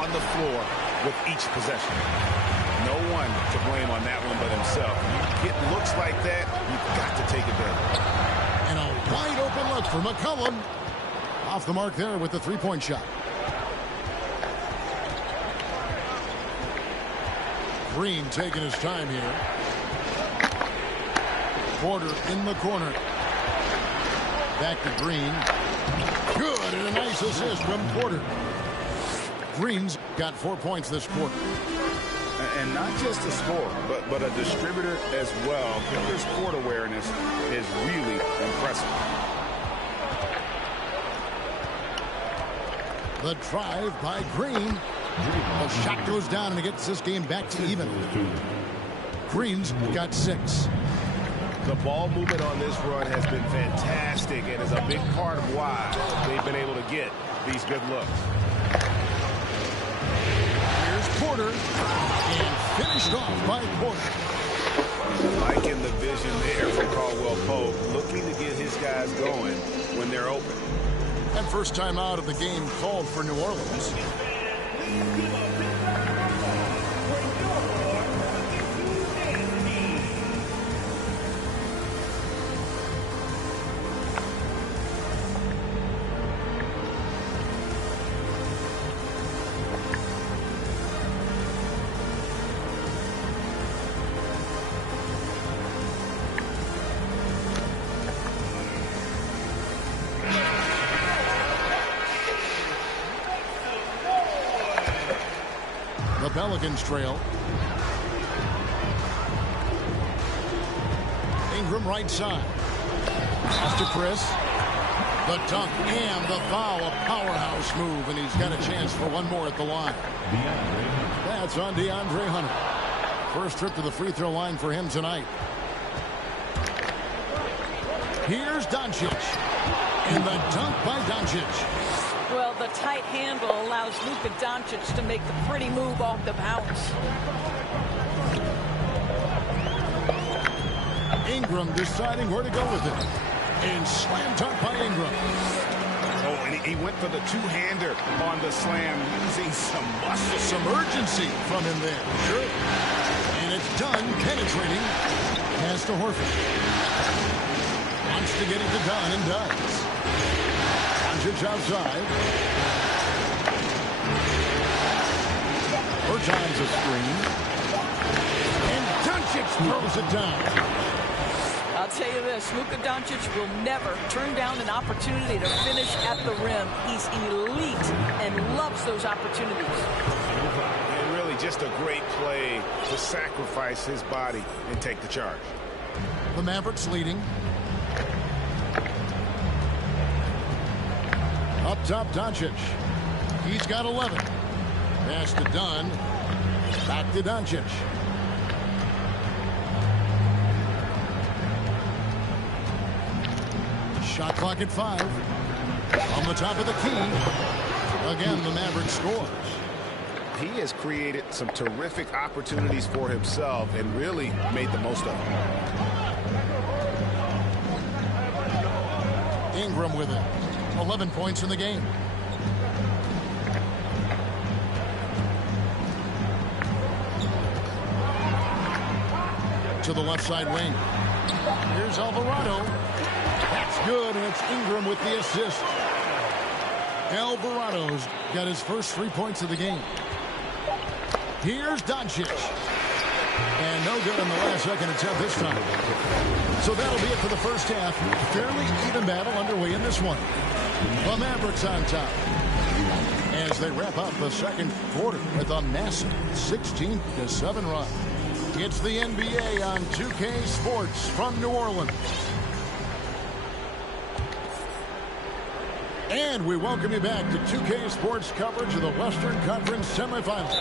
on the floor with each possession. No one to blame on that one but himself. You get looks like that, you've got to take advantage. And a wide open look for McCollum. Off the mark there with the 3-point shot. Green taking his time here. Porter in the corner. Back to Green. Good, and a nice assist from Porter. Green's got 4 points this quarter. And not just a scorer, but a distributor as well. Porter's court awareness is really impressive. The drive by Green. The shot goes down and it gets this game back to even. Green's got 6. The ball movement on this run has been fantastic and is a big part of why they've been able to get these good looks. Here's Porter. And finished off by Porter. Liking the vision there from Caldwell Pope, looking to get his guys going when they're open. And first time out of the game called for New Orleans. Pelicans trail. Ingram right side. Pass to Chris. The dunk and the foul, a powerhouse move, and he's got a chance for one more at the line. That's on DeAndre Hunter. First trip to the free throw line for him tonight. Here's Doncic. And the dunk by Doncic. Well, the tight handle allows Luka Doncic to make the pretty move off the bounce. Ingram deciding where to go with it. And slam dunk by Ingram. Oh, and he went for the two-hander on the slam, using some muscle. Some urgency from him there. Sure. And it's done, penetrating. Pass to Horford. Wants to get it to Dunn and does. Doncic outside. Bertans a screen. And Doncic throws it down. I'll tell you this, Luka Doncic will never turn down an opportunity to finish at the rim. He's elite and loves those opportunities. And really just a great play to sacrifice his body and take the charge. The Mavericks leading. Up top, Doncic. He's got 11. Pass to Dunn. Back to Doncic. Shot clock at 5. On the top of the key. Again, the Mavericks scores. He has created some terrific opportunities for himself and really made the most of them. Ingram with it. 11 points in the game. To the left side wing. Here's Alvarado. That's good, and it's Ingram with the assist. Alvarado's got his first 3 points of the game. Here's Doncic. And no good on the last second attempt this time. So that'll be it for the first half. Fairly even battle underway in this one. The Mavericks on top as they wrap up the second quarter with a massive 16-7 run. It's the NBA on 2K Sports from New Orleans. And we welcome you back to 2K Sports coverage of the Western Conference semifinals.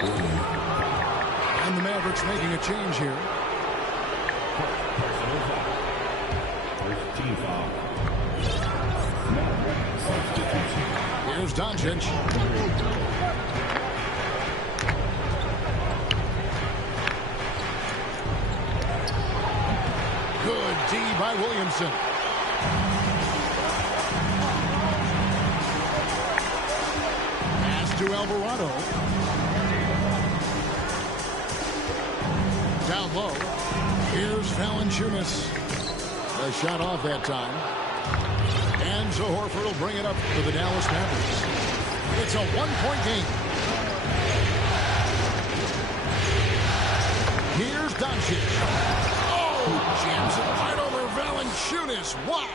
And the Mavericks making a change here. First team foul. Here's Doncic. Good D by Williamson. Pass to Alvarado. Down low. Here's Valanciunas. The shot off that time. And so Horford will bring it up for the Dallas Mavericks. It's a one-point game. Here's Doncic. Oh, jams it right over Valanciunas. Wow.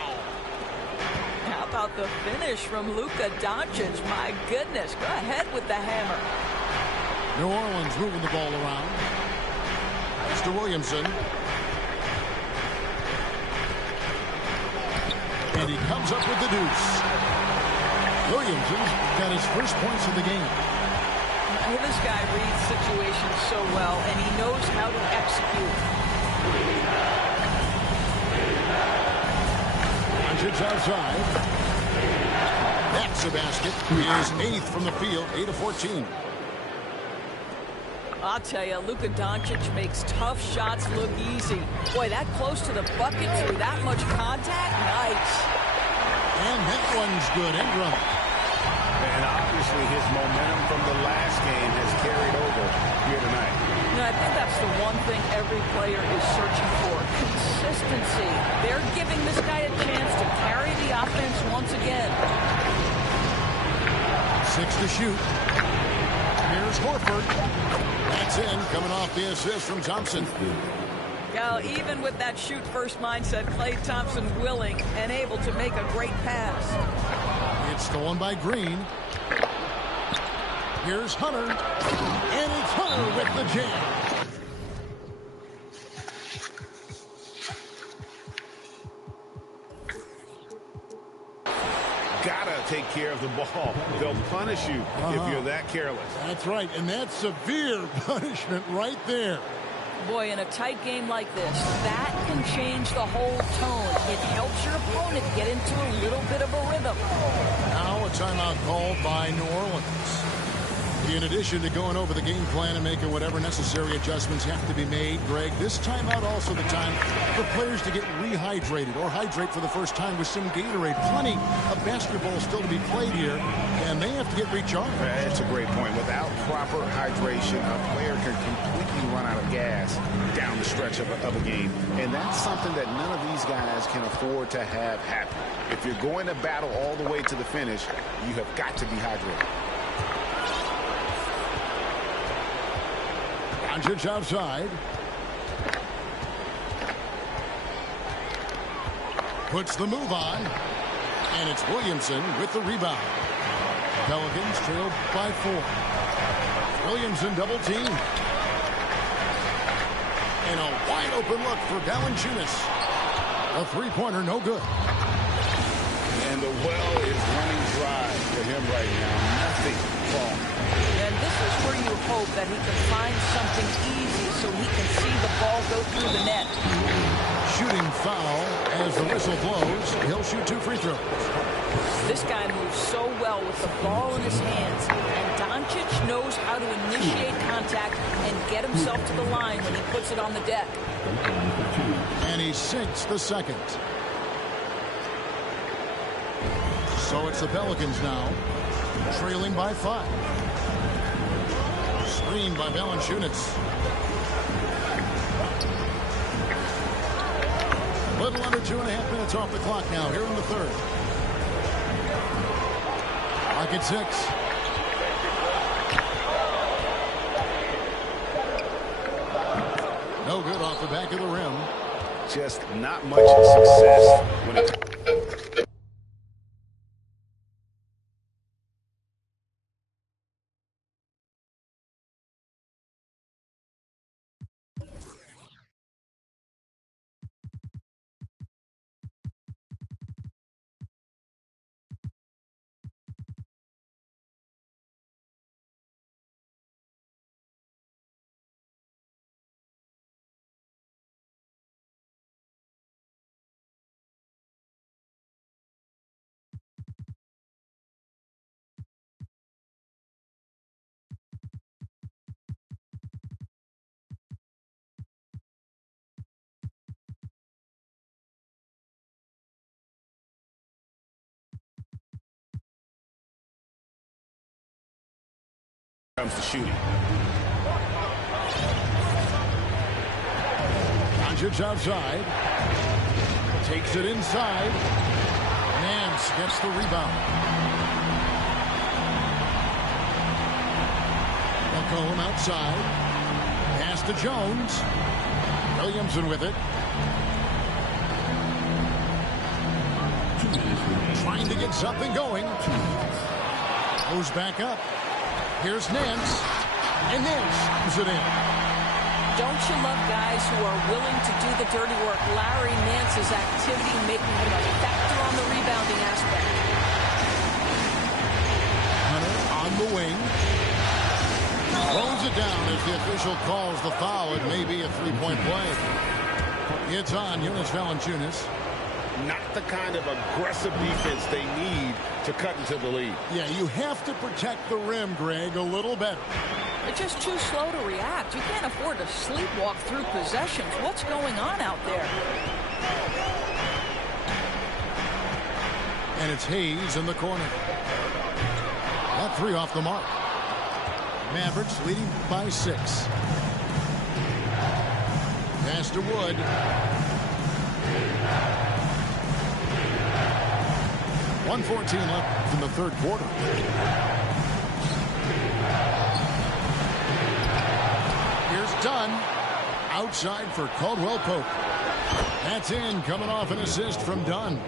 How about the finish from Luka Doncic? My goodness, go ahead with the hammer. New Orleans moving the ball around. It's to Williamson. And he comes up with the deuce. Williamson's got his first points of the game. This guy reads situations so well, and he knows how to execute. Doncic outside. That's a basket. He is 8th from the field, 8 of 14. I'll tell you, Luka Doncic makes tough shots look easy. Boy, that close to the bucket through that much contact, nice. And that one's good. Ingram. And obviously his momentum from the last game has carried over here tonight. You know, I think that's the one thing every player is searching for, consistency. They're giving this guy a chance to carry the offense once again. 6 to shoot. Here's Horford. That's in, coming off the assist from Thompson. Now, even with that shoot-first mindset, Klay Thompson willing and able to make a great pass. It's stolen by Green. Here's Hunter. And it's Hunter with the jam. care of the ball. They'll punish you if you're that careless. That's right, and that's severe punishment right there. Boy, in a tight game like this, that can change the whole tone. It helps your opponent get into a little bit of a rhythm. Now a timeout called by New Orleans. In addition to going over the game plan and making whatever necessary adjustments have to be made, Greg, this timeout also the time for players to get rehydrated or hydrate for the first time with some Gatorade. Plenty of basketball still to be played here, and they have to get recharged. That's a great point. Without proper hydration, a player can completely run out of gas down the stretch of a game. And that's something that none of these guys can afford to have happen. If you're going to battle all the way to the finish, you have got to be hydrated. Doncic outside. Puts the move on. And it's Williamson with the rebound. Pelicans trail by 4. Williamson double team. And a wide open look for Valanciunas. A three-pointer, no good. And the well is running dry for him right now. Nothing wrong. And this is where you hope that he can find something easy so he can see the ball go through the net. Shooting foul as the whistle blows. He'll shoot 2 free throws. This guy moves so well with the ball in his hands. And Doncic knows how to initiate contact and get himself to the line when he puts it on the deck. And he sinks the second. So it's the Pelicans now, trailing by 5. Screened by Valanciunas. A little under 2.5 minutes off the clock now here in the third. Clock at 6. No good off the back of the rim. Just not much success when it comes to shooting. Doncic outside. Takes it inside. Nance gets the rebound. McCollum outside. Pass to Jones. Williamson with it. Trying to get something going. Goes back up. Here's Nance. And Nance comes it in. Don't you love guys who are willing to do the dirty work? Larry Nance's activity making him a factor on the rebounding aspect. Hunter on the wing. Throws it down as the official calls the foul. It may be a three-point play. It's on Jonas Valanciunas. Not the kind of aggressive defense they need to cut into the lead. Yeah, you have to protect the rim, Greg, a little better. They're just too slow to react. You can't afford to sleepwalk through possessions. What's going on out there? And it's Hayes in the corner. That 3 off the mark. Mavericks leading by 6. Pass to Wood. .114 left in the third quarter. Here's Dunn. Outside for Caldwell Pope. That's in, coming off an assist from Dunn.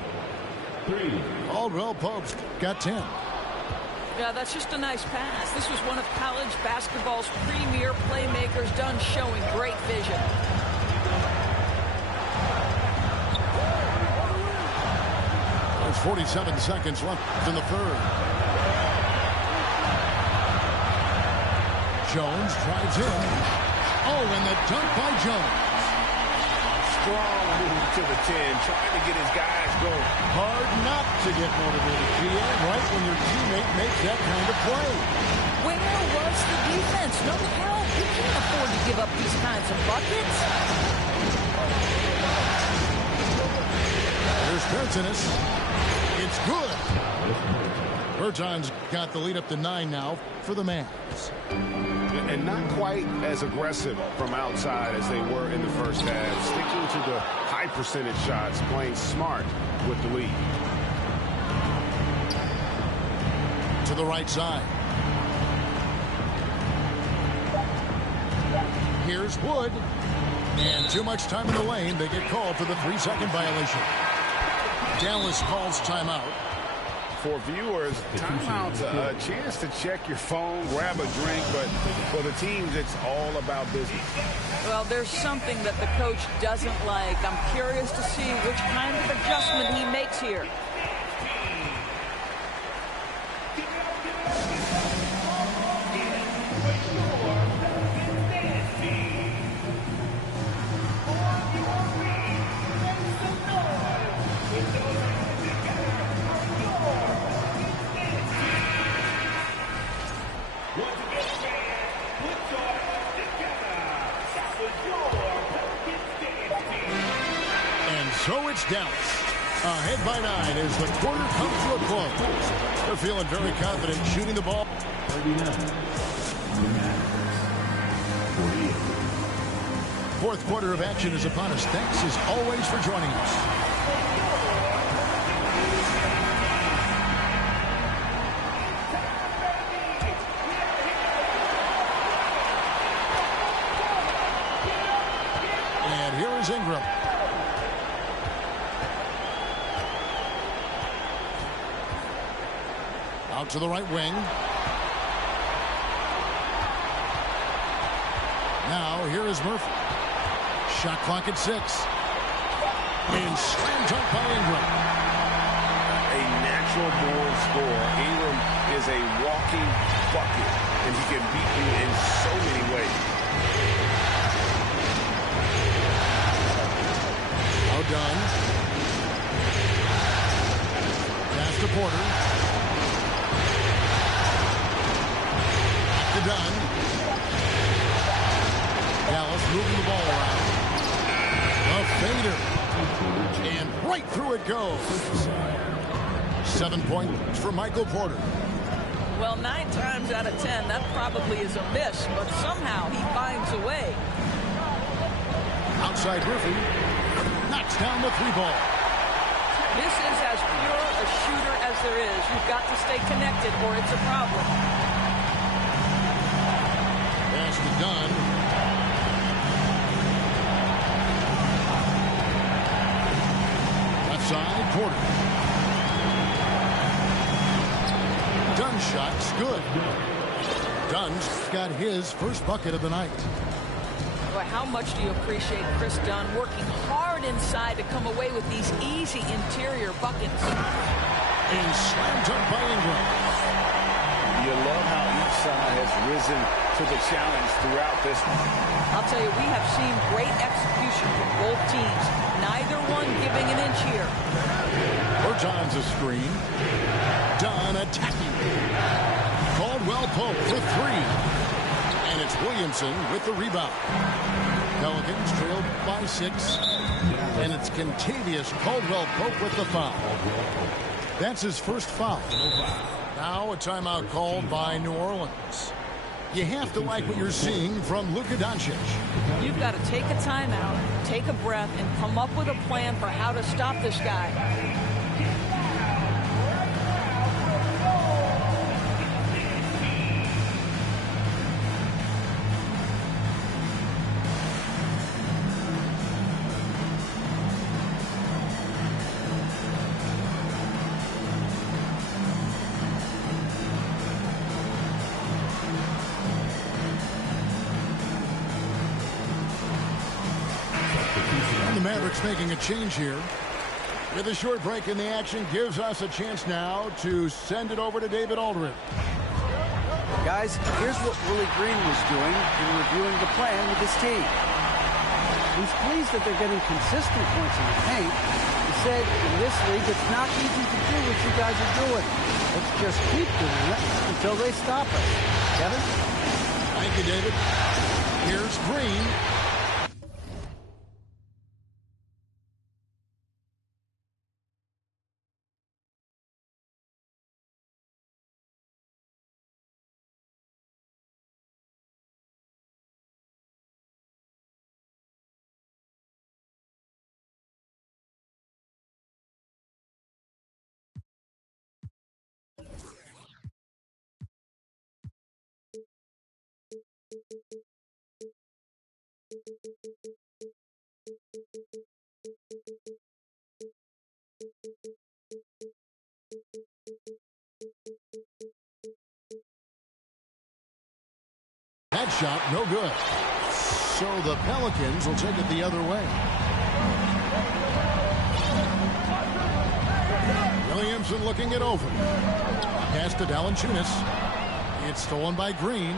Caldwell Pope's got 10. Yeah, that's just a nice pass. This was one of college basketball's premier playmakers. Dunn showing great vision. 47 seconds left in the third. Jones drives in. Oh, and the dunk by Jones. Strong move to the 10, trying to get his guys going. Hard not to get motivated, GM, right when your teammate makes that kind of play. Where was the defense? No help. You can't afford to give up these kinds of buckets. There's Bertanis. It's good. Bertans got the lead up to 9 now for the Mavs. And not quite as aggressive from outside as they were in the first half. Sticking to the high percentage shots, playing smart with the lead. To the right side. Here's Wood. And too much time in the lane. They get called for the 3-second violation. Dallas calls timeout. For viewers, timeout's a chance to check your phone, grab a drink, but for the teams, it's all about business. Well, there's something that the coach doesn't like. I'm curious to see which kind of adjustment he makes here. So it's Dallas. Ahead by 9 as the quarter comes to a close. They're feeling very confident shooting the ball. 39. Fourth quarter of action is upon us. Thanks as always for joining us. And here is Ingram. Out to the right wing. Now here is Murphy. Shot clock at 6. And slam dunk by Ingram. A natural born scorer. Ingram is a walking bucket, and he can beat you in so many ways. Now done. Pass to Porter. Done. Dallas moving the ball around. A fader. And right through it goes. 7 points for Michael Porter. Well, 9 times out of 10, that probably is a miss, but somehow he finds a way. Outside Murphy. Knocks down the 3-ball. This is as pure a shooter as there is. You've got to stay connected or it's a problem. Done. Left side, Porter. Dunn shot's good. Dunn's got his first bucket of the night. Well, how much do you appreciate Chris Dunn working hard inside to come away with these easy interior buckets? And slam dunk by Ingram. You love how each side has risen to the challenge throughout this. I'll tell you, we have seen great execution from both teams. Neither one giving an inch here. Bertans a screen. Dunn attacking. Caldwell Pope for 3. And it's Williamson with the rebound. Pelicans trailed by 6. And it's Kentavious Caldwell Pope with the foul. That's his first foul. Now a timeout called by New Orleans. You have to like what you're seeing from Luka Doncic. You've got to take a timeout, take a breath, and come up with a plan for how to stop this guy. The Mavericks making a change here. With a short break in the action, gives us a chance now to send it over to David Aldridge. Guys, here's what Willie Green was doing in reviewing the plan with his team. He's pleased that they're getting consistent points in the paint. He said, in this league, it's not easy to do what you guys are doing. Let's just keep doing it until they stop us. Kevin? Thank you, David. Here's Green. That shot, no good. So the Pelicans will take it the other way. Williamson looking it over. Pass to Valanciunas. It's stolen by Green.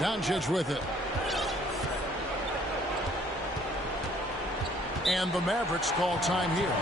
Doncic with it. And the Mavericks call time here.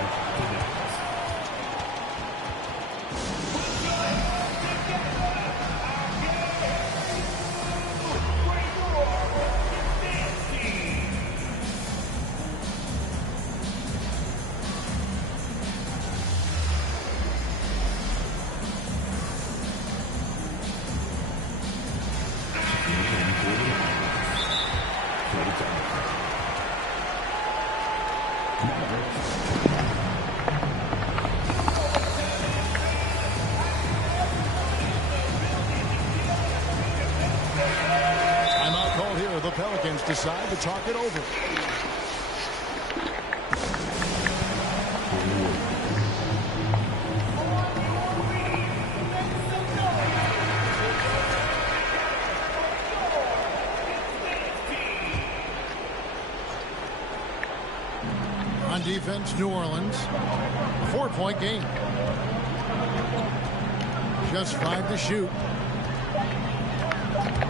The Pelicans decide to talk it over. On defense, New Orleans. 4-point game. Just 5 to shoot.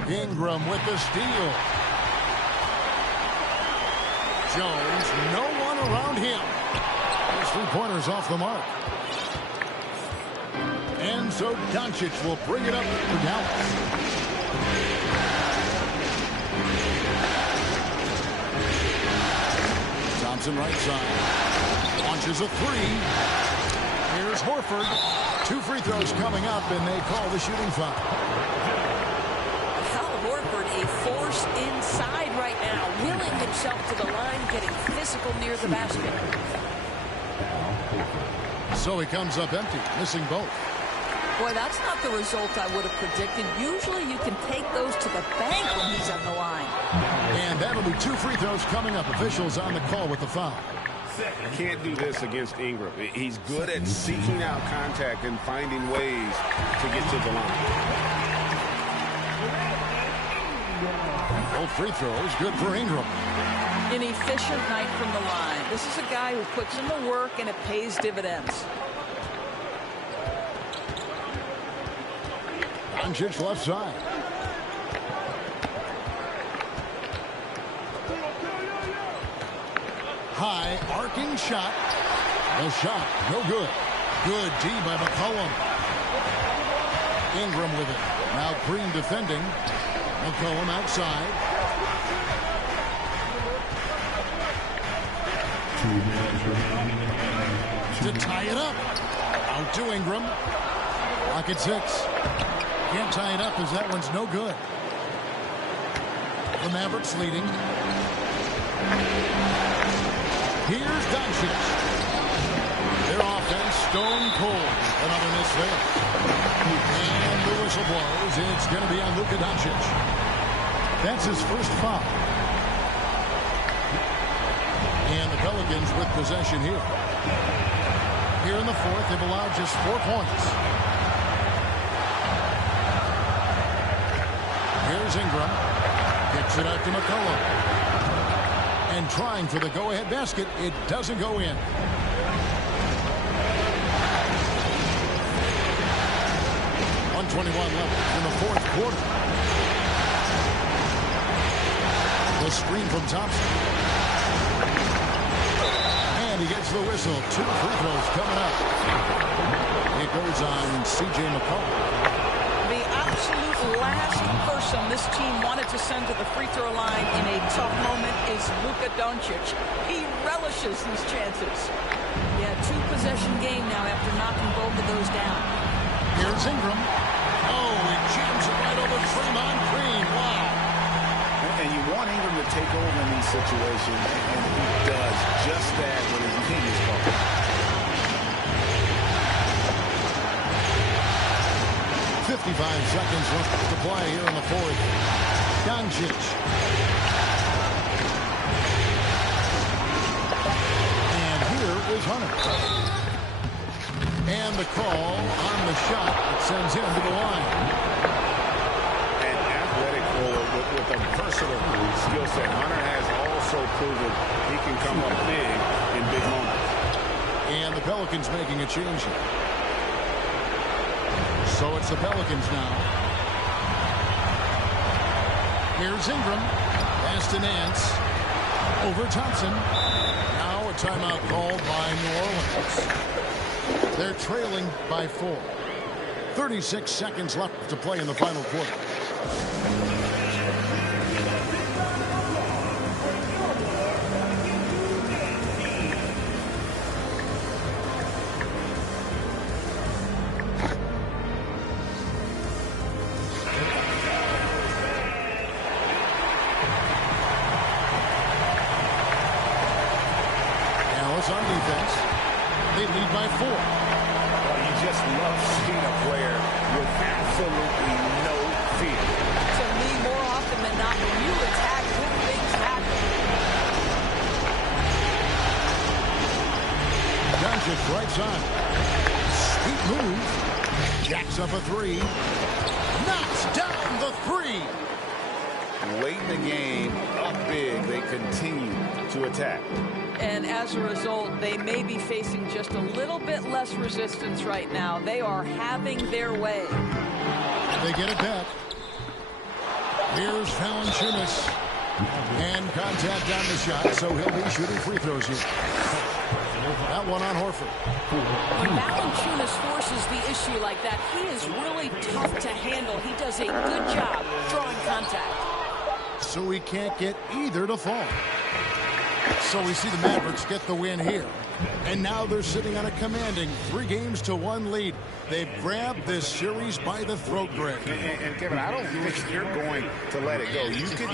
Ingram with the steal. Jones, no one around him. His 3-pointers off the mark. And so Doncic will bring it up for Dallas. Thompson right side. Launches a 3. Here's Horford. 2 free throws coming up, and they call the shooting foul. A force inside right now, willing himself to the line, getting physical near the basket. So he comes up empty, missing both. Boy, that's not the result I would have predicted. Usually you can take those to the bank when he's on the line. And that'll be 2 free throws coming up. Officials on the call with the foul. Can't do this against Ingram. He's good at seeking out contact and finding ways to get to the line. Both free throws, good for Ingram. An efficient night from the line. This is a guy who puts in the work and it pays dividends. Doncic left side. High arcing shot. The shot, no good. Good D by McCollum. Ingram with it. Now Green defending. McCollum outside. 2 minutes remaining. To tie it up. Out to Ingram. Rocket 6. Can't tie it up as that one's no good. The Mavericks leading. Here's Doncic. Their offense stone cold. Another miss there. And the whistle blows. It's going to be on Luka Doncic. That's his first foul. And the Pelicans with possession here. Here in the fourth, they've allowed just 4 points. Here's Ingram. Kicks it out to McCollum. And trying for the go-ahead basket. It doesn't go in. 1:21 left in the fourth quarter. The screen from Thompson. And he gets the whistle. 2 free throws coming up. It goes on C.J. McCollum. The absolute last person this team wanted to send to the free throw line in a tough moment is Luka Doncic. He relishes these chances. Yeah, 2-possession game now after knocking both of those down. Here's Ingram. Oh, it jams it right over Draymond Green. Wow. And you want Ingram to take over in these situations, and he does just that when his team is called. 55 seconds left to play here in the fourth. Doncic. And here is Hunter. And the call on the shot that sends him to the line. An athletic forward with a versatile skill set. Hunter has also proven he can come up big in big moments. And the Pelicans making a change here. So it's the Pelicans now. Here's Ingram. Pass to Nance. Over Thompson. Now a timeout called by New Orleans. They're trailing by 4. 36 seconds left to play in the final quarter. On defense, they lead by 4. Well, you just love seeing a player with absolutely no fear. To me, more often than not, when you attack, good things happen. Doncic right side. Sweet move. Jacks up a 3. Knocks down the 3. Late in the game, up big, they continue to attack. And as a result, they may be facing just a little bit less resistance right now. They are having their way. They get it back. Here's Valanciunas. And contact on the shot, so he'll be shooting free throws here. That one on Horford. When Valanciunas forces the issue like that, he is really tough to handle. He does a good job drawing contact. So he can't get either to fall. So we see the Mavericks get the win here. And now they're sitting on a commanding 3-1 lead. They've grabbed this series by the throat, Greg. And Kevin, I don't think you're going to let it go. You could...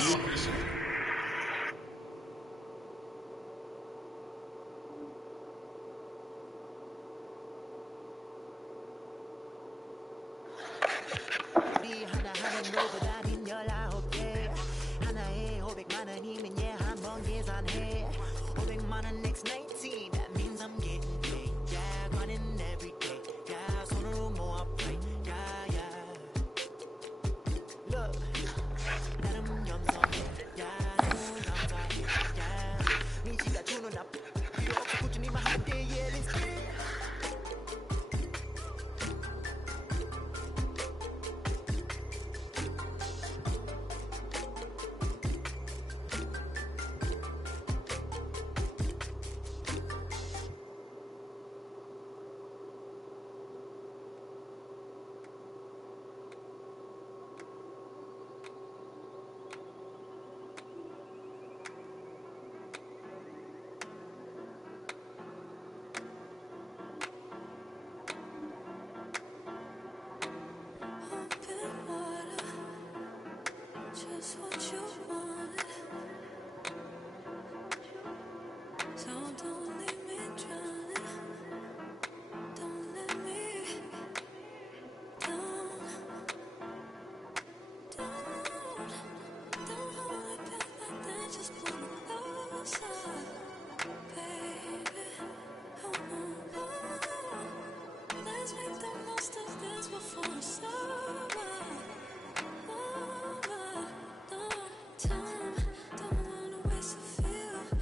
Time, don't wanna waste a feel.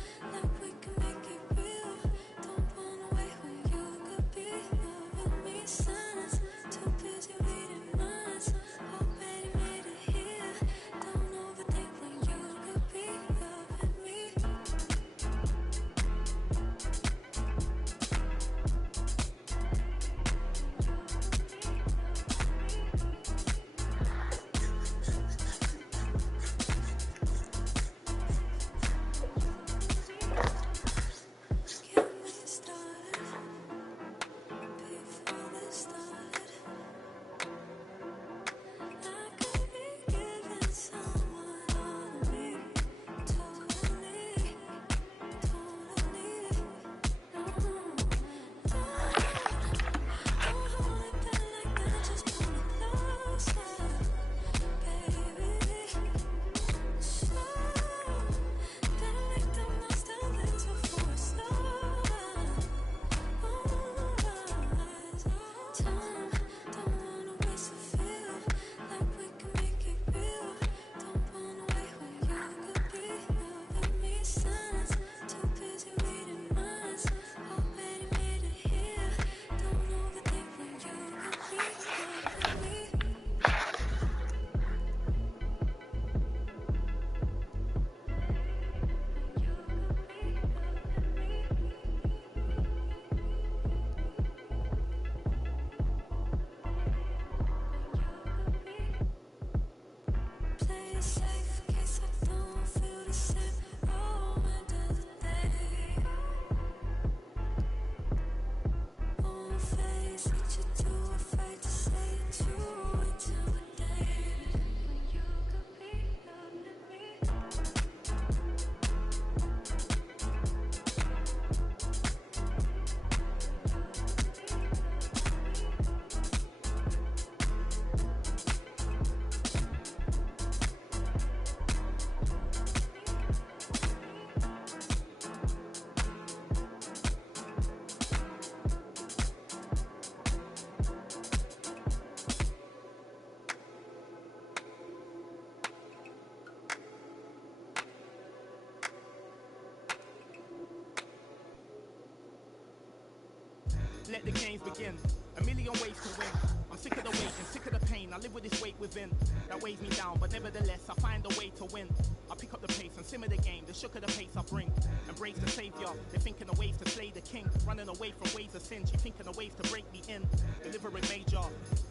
let the games begin. A million ways to win. I'm sick of the waiting, sick of the pain. I live with this weight within that weighs me down, but nevertheless I find a way to win. I pick up the pace and simmer the game, the shook of the pace I bring. Embrace the savior, they're thinking of ways to slay the king. Running away from ways of sin, she thinking of ways to break me in. Delivering major,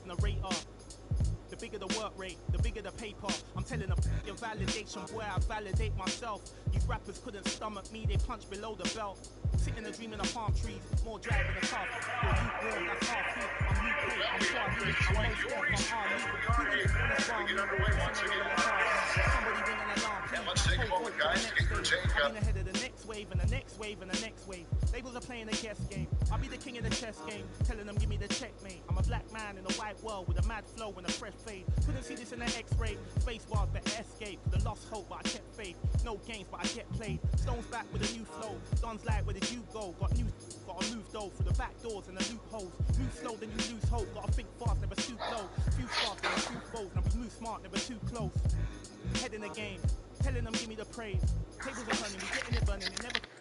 narrator. The bigger the work rate, the bigger the paper. I'm telling them your validation, boy, I validate myself. You rappers couldn't stomach me, they punch below the belt. Sitting and dreaming of palm trees, more driving the car. You're lukewarm, that's half heat. I'm UK, I'm Charlie, I'm most deaf, I'm Arlie. We get underway once again. Somebody ringing an alarm. And let's take a moment, guys, to get your take. I'm ahead of the next wave and the next wave and the next wave. Labels are playing a guess game. I'll be the king of the chess game, telling them give me the checkmate. I'm a black man in a white world with a mad flow and a fresh fade. Couldn't see this in the X-ray. Space bars, but escape. The lost hope, but I kept faith. No games, but I get played. Stones back with a new flow. Don's like, where did you go? Gotta move though through the back doors and the loopholes. Move slow, then you lose hope. Gotta think fast, never stoop low. Few fast, never too bold. Now we move smart, never too close. Head in the game, telling them give me the praise. Tables are turning, we getting it burning. It never.